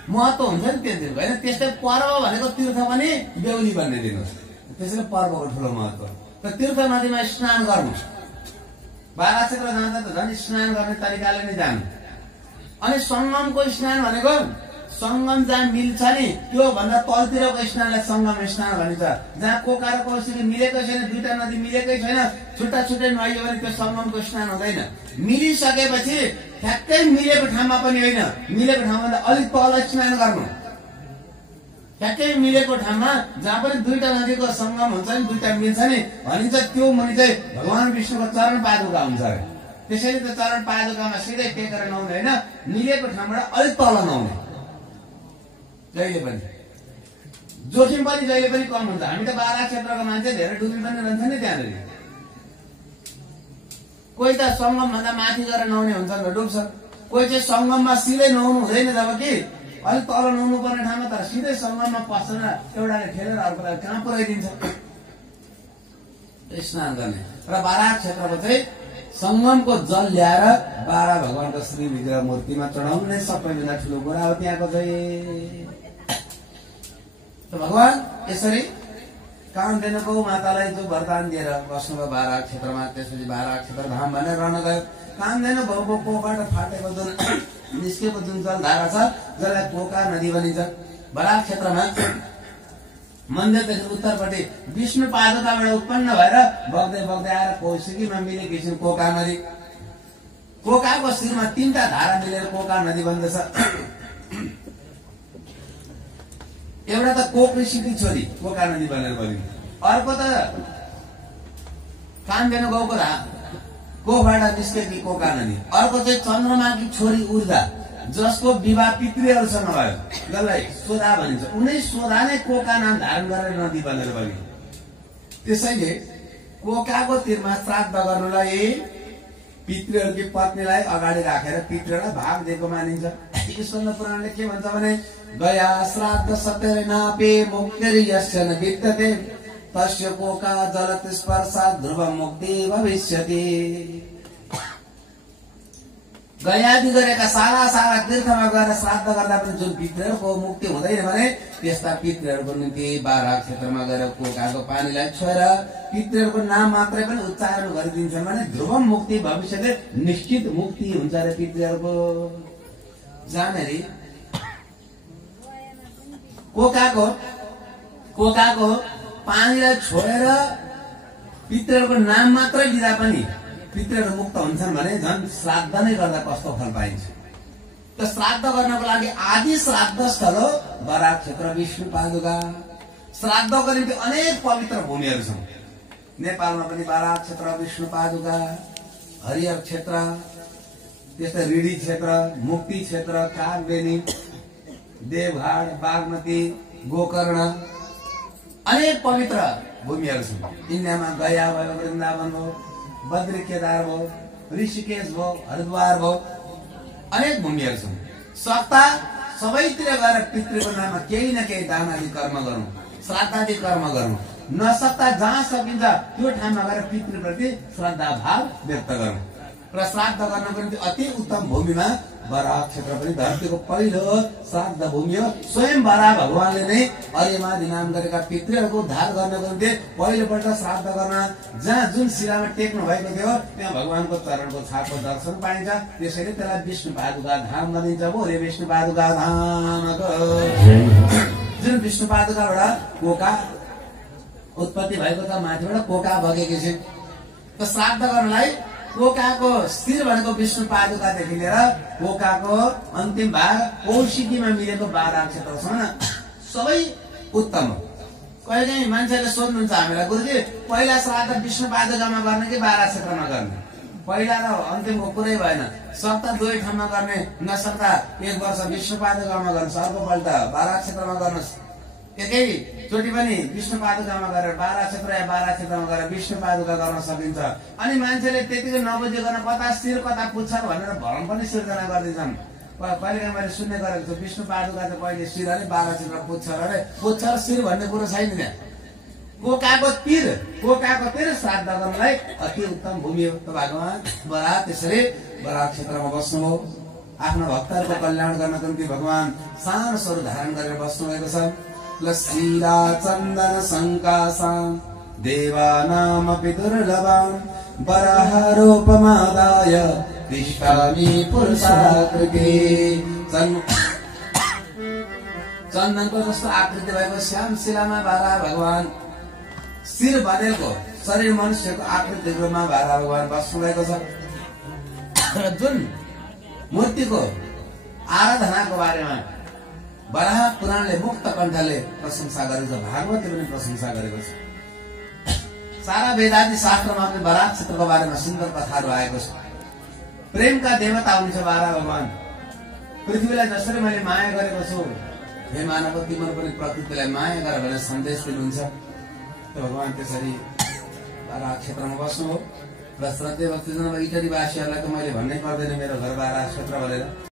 महत्व हुन्छ नि त्यो दिनको होइन। त्यस्तै पर्व भनेको तीर्थ पनि बेहुली बन्ने दिन हो, त्यसैले पर्वको ठुलो महत्व। त तीर्थ नदीमा स्नान गर्नु, बारा क्षेत्र जाँदा त झन् स्नान गर्ने तरिकाले नै जानु। अनि संगमको स्नान भनेको संगम जहाँ मिल्छ नि त्यो भन्दा तलतिरको स्नानलाई संगम स्नान भनिन्छ। जहाँ कोका र कौशिकी मिलेकै छैन, दुईटा नदी मिलेकै छैन, छुट्टा छुट्टै नुहाइयो भने त्यो संगमको स्नान हुँदैन। मिलिसकेपछि ठ्याक्कै मिलेको ठाउँमा पनि होइन, मिलेको ठाउँमा अलिक तल स्नान गर्नु। ठ्याक्कै मिलेको ठाउँमा जहाँ पनि दुईटा नदीको संगम हुन्छ नि, दुईटा मिल्छ नि भनिन्छ, त्यो मुनि चाहिँ भगवान विष्णुको चरण पादुका हुन्छ अरे। त्यसैले त्यो चरण पादुकामा सिधै टेकेर नुहाउने होइन, मिलेको ठाउँबाट अलिक तल नुहाउने। जहिले पनि जोखिम पनि जहिले पनि कम हुन्छ। हामी त बारा क्षेत्रको मान्छे धेरै डुबी पनि रहन्छ नि त्यहाँनिर। कोही त संगम भन्दा माथि गएर नुहाउने हुन्छ नि डुब्छ, कोही चाहिँ संगममा सिधै नुहाउनु हुँदैन, जब कि अलिक तल नुहाउनु पर्ने ठाउँमा तर सिधै संगममा पस्दैन, एउटाले ठेलेर अर्कोलाई कहाँ पुर्याइदिन्छ स्नान गर्ने। र बारा क्षेत्रको चाहिँ संगमको जल ल्याएर बारा भगवानको श्री विग्रह मूर्तिमा चढाउनु नै सबैभन्दा ठुलो कुरा हो त्यहाँको चाहिँ। भगवान यसरी कामधेनु गौ मातालाई जो वरदान दिएर बस्नुभयो बारा क्षेत्रमा, त्यसपछि बारा क्षेत्र धाम भनेर रहन गयो। कामधेनु गौको कोखबाट फाटेको जुन निस्केको जुन जलधारा छ जसलाई कोका नदी भनिन्छ। बारा क्षेत्रमा मन्दिरदेखि उत्तरपट्टि विष्णु पादुकाबाट उत्पन्न भएर बग्दै बग्दै आएर कौशिकीमा मिलेकी छिन् कोका नदी। कोकाको शिरमा तीनटा धारा मिलेर कोका नदी बन्दछ। एउटा त कोक ऋषिकी छोरी कोका नदी बनेर बग्यो, अर्को त कामधेनु गौको कोखबाट निस्केकी कोका नदी, अर्को चाहिँ चन्द्रमाकी छोरी ऊर्जा जसको विवाह पितृहरूसँग भयो, जसलाई सोधा भनिन्छ। उनै सोधा नै कोका नाम धारण गरेर नदी बनेर बग्यो। त्यसैले कोकाको तीरमा श्राद्ध गर्नुलाई पितृहरूकी पत्नीलाई अगाडि राखेर पितृलाई भाग दिएको मानिन्छ। स्कन्द पुराणले के भन्छ भने गया श्राद्ध सतेनापे मुक्तिर् यस्य न विद्यते तस्य कोका जलत स्पर्शात् ध्रुव मुक्ति भविष्यति। गयादि गरेका सारा सारा तीर्थमा गएर श्राद्ध गर्दा पनि जुन पितृहरूको मुक्ति हुँदैन भने त्यस्ता पितृहरूको निम्ति बारा क्षेत्रमा गएर कोकाको पानीलाई छोएर पितृहरूको नाम मात्रै पनि उच्चारण गरिदिन्छन् भने ध्रुव मुक्ति भविष्यले निश्चित मुक्ति हुन्छ अरे पितृहरूको। जहाँनेरि कोकाको पानीलाई छोडेर पितृहरूको नाम मात्रै लिँदा पनि पितृहरू मुक्त हुन्छन् भने झन् श्राद्ध नै गर्दा कस्तो फल पाइन्छ। त श्राद्ध गर्नको लागि आदि श्राद्ध स्थल हो बारा क्षेत्र विष्णु पादुका। श्राद्धको निम्ति अनेक पवित्र भूमिहरू छन्। नेपालमा पनि बारा क्षेत्र विष्णु पादुका, हरिहर क्षेत्र, त्यस्तै ऋडी क्षेत्र, मुक्ति क्षेत्र, कागबेनी, देवघाट, बागमती, गोकर्ण अनेक पवित्र भूमिहरू छन्। इन्डियामा गया भयो, वृन्दावन भयो, बद्री केदार भयो, ऋषिकेश भयो, हरिद्वार भयो, अनेक भूमिहरू छन्। सक्ता सबैतिर गएर पितृको नाममा केही न केही दान आदि कर्म गर्नु, श्राद्धादि कर्म गर्नु। नसक्दा जहाँ सकिन्छ त्यो ठाउँमा गएर पितृप्रति श्रद्धा भाव व्यक्त गर्नु। र श्राद्ध गर्नको निम्ति अति उत्तम भूमिमा बराह क्षेत्र पनि धरतीको पहिलो श्राद्ध भूमि हो। स्वयं बराह भगवानले नै अर्यमादि नाम गरेका पितृहरूको उद्धार गर्नको निम्ति पहिलोपल्ट श्राद्ध गर्न जहाँ जुन शिलामा टेक्नु भएको थियो त्यहाँ भगवानको चरणको छापको दर्शन पाइन्छ। त्यसैले त्यसलाई विष्णु पादुका धाम भनिन्छ। बोले विष्णु पादुका धामको। जुन विष्णु पादुकाबाट कोका उत्पत्ति भएको छ, माथिबाट कोका बगेकी छिन्। त श्राद्ध गर्नलाई कोकाको शिर भनेको विष्णु पादुकादेखि लिएर कोकाको अन्तिम भाग कौशिकीमा मिलेको बारा क्षेत्रसम्म सबै उत्तम हो। कहिलेकाहीँ मान्छेले सोध्नुहुन्छ हामीलाई, गुरुजी पहिला श्राद्ध विष्णु पादुकामा गर्ने कि बारा क्षेत्रमा गर्ने? पहिला र अन्तिमको कुरै भएन। सक्दा दुवै ठाउँमा गर्ने, नसक्दा एक वर्ष विष्णु पादुकामा गर्नुहोस्, अर्कोपल्ट बारा क्षेत्रमा गर्नुहोस्। एकैचोटि पनि विष्णु पादुकामा गरेर बारा क्षेत्र या बारा क्षेत्रमा गएर विष्णु पादुका गर्न सकिन्छ। अनि मान्छेले त्यतिकै नबुझिकन कता शिर कता पुच्छर भनेर भ्रम पनि सिर्जना गरिदिन्छन्। कहिलेकाहीँ मैले सुन्ने गरेको छु विष्णु पादुका चाहिँ पहिले शिर अरे बारा क्षेत्र पुच्छर अरे, पुच्छर शिर भन्ने कुरो छैन त्यहाँ। कोकाको तिर श्राद्ध गर्नलाई अति उत्तम भूमि हो। भगवान बरा त्यसरी बरा क्षेत्रमा बस्नुभयो। आफ्नो भक्तहरूको कल्याण गर्नको निम्ति भगवान सानो स्वरूप धारण गरेर बस्नुभएको छ। लसीला चन्दन संकासां देवानामपि दुर्लभां वराह रूपमादाय तिष्ठामि पुरुषाकृते। चन्दनको जस्तो आकृति भएको श्याम शिलामा बारा भगवान, शिर बनेको शरीर मनुष्यको आकृतिको रूपमा बारा भगवान बस्नुभएको छ। र जुन मूर्तिको आराधनाको बारेमा वराह पुराणले मुक्त कण्ठले प्रशंसा गरेको छ, भागवतले पनि प्रशंसा गरेको छ। सारा वेदादि शास्त्रमा पनि वराह क्षेत्रको बारेमा सुन्दर कथाहरू आएको छ। प्रेमका देवता हुनुहुन्छ वराह भगवान। पृथ्वीलाई जसरी मैले माया गरेको छु, हे मानव तिम्रो पनि प्रकृतिलाई माया गर भनेर सन्देश दिनुहुन्छ। भगवान त्यसरी वराह क्षेत्रमा बस्नु हो। र श्रद्धेय भक्तजन इटरी वासीहरूलाई त मैले भन्नै पर्दैन मेरो घर वराह क्षेत्र भनेर।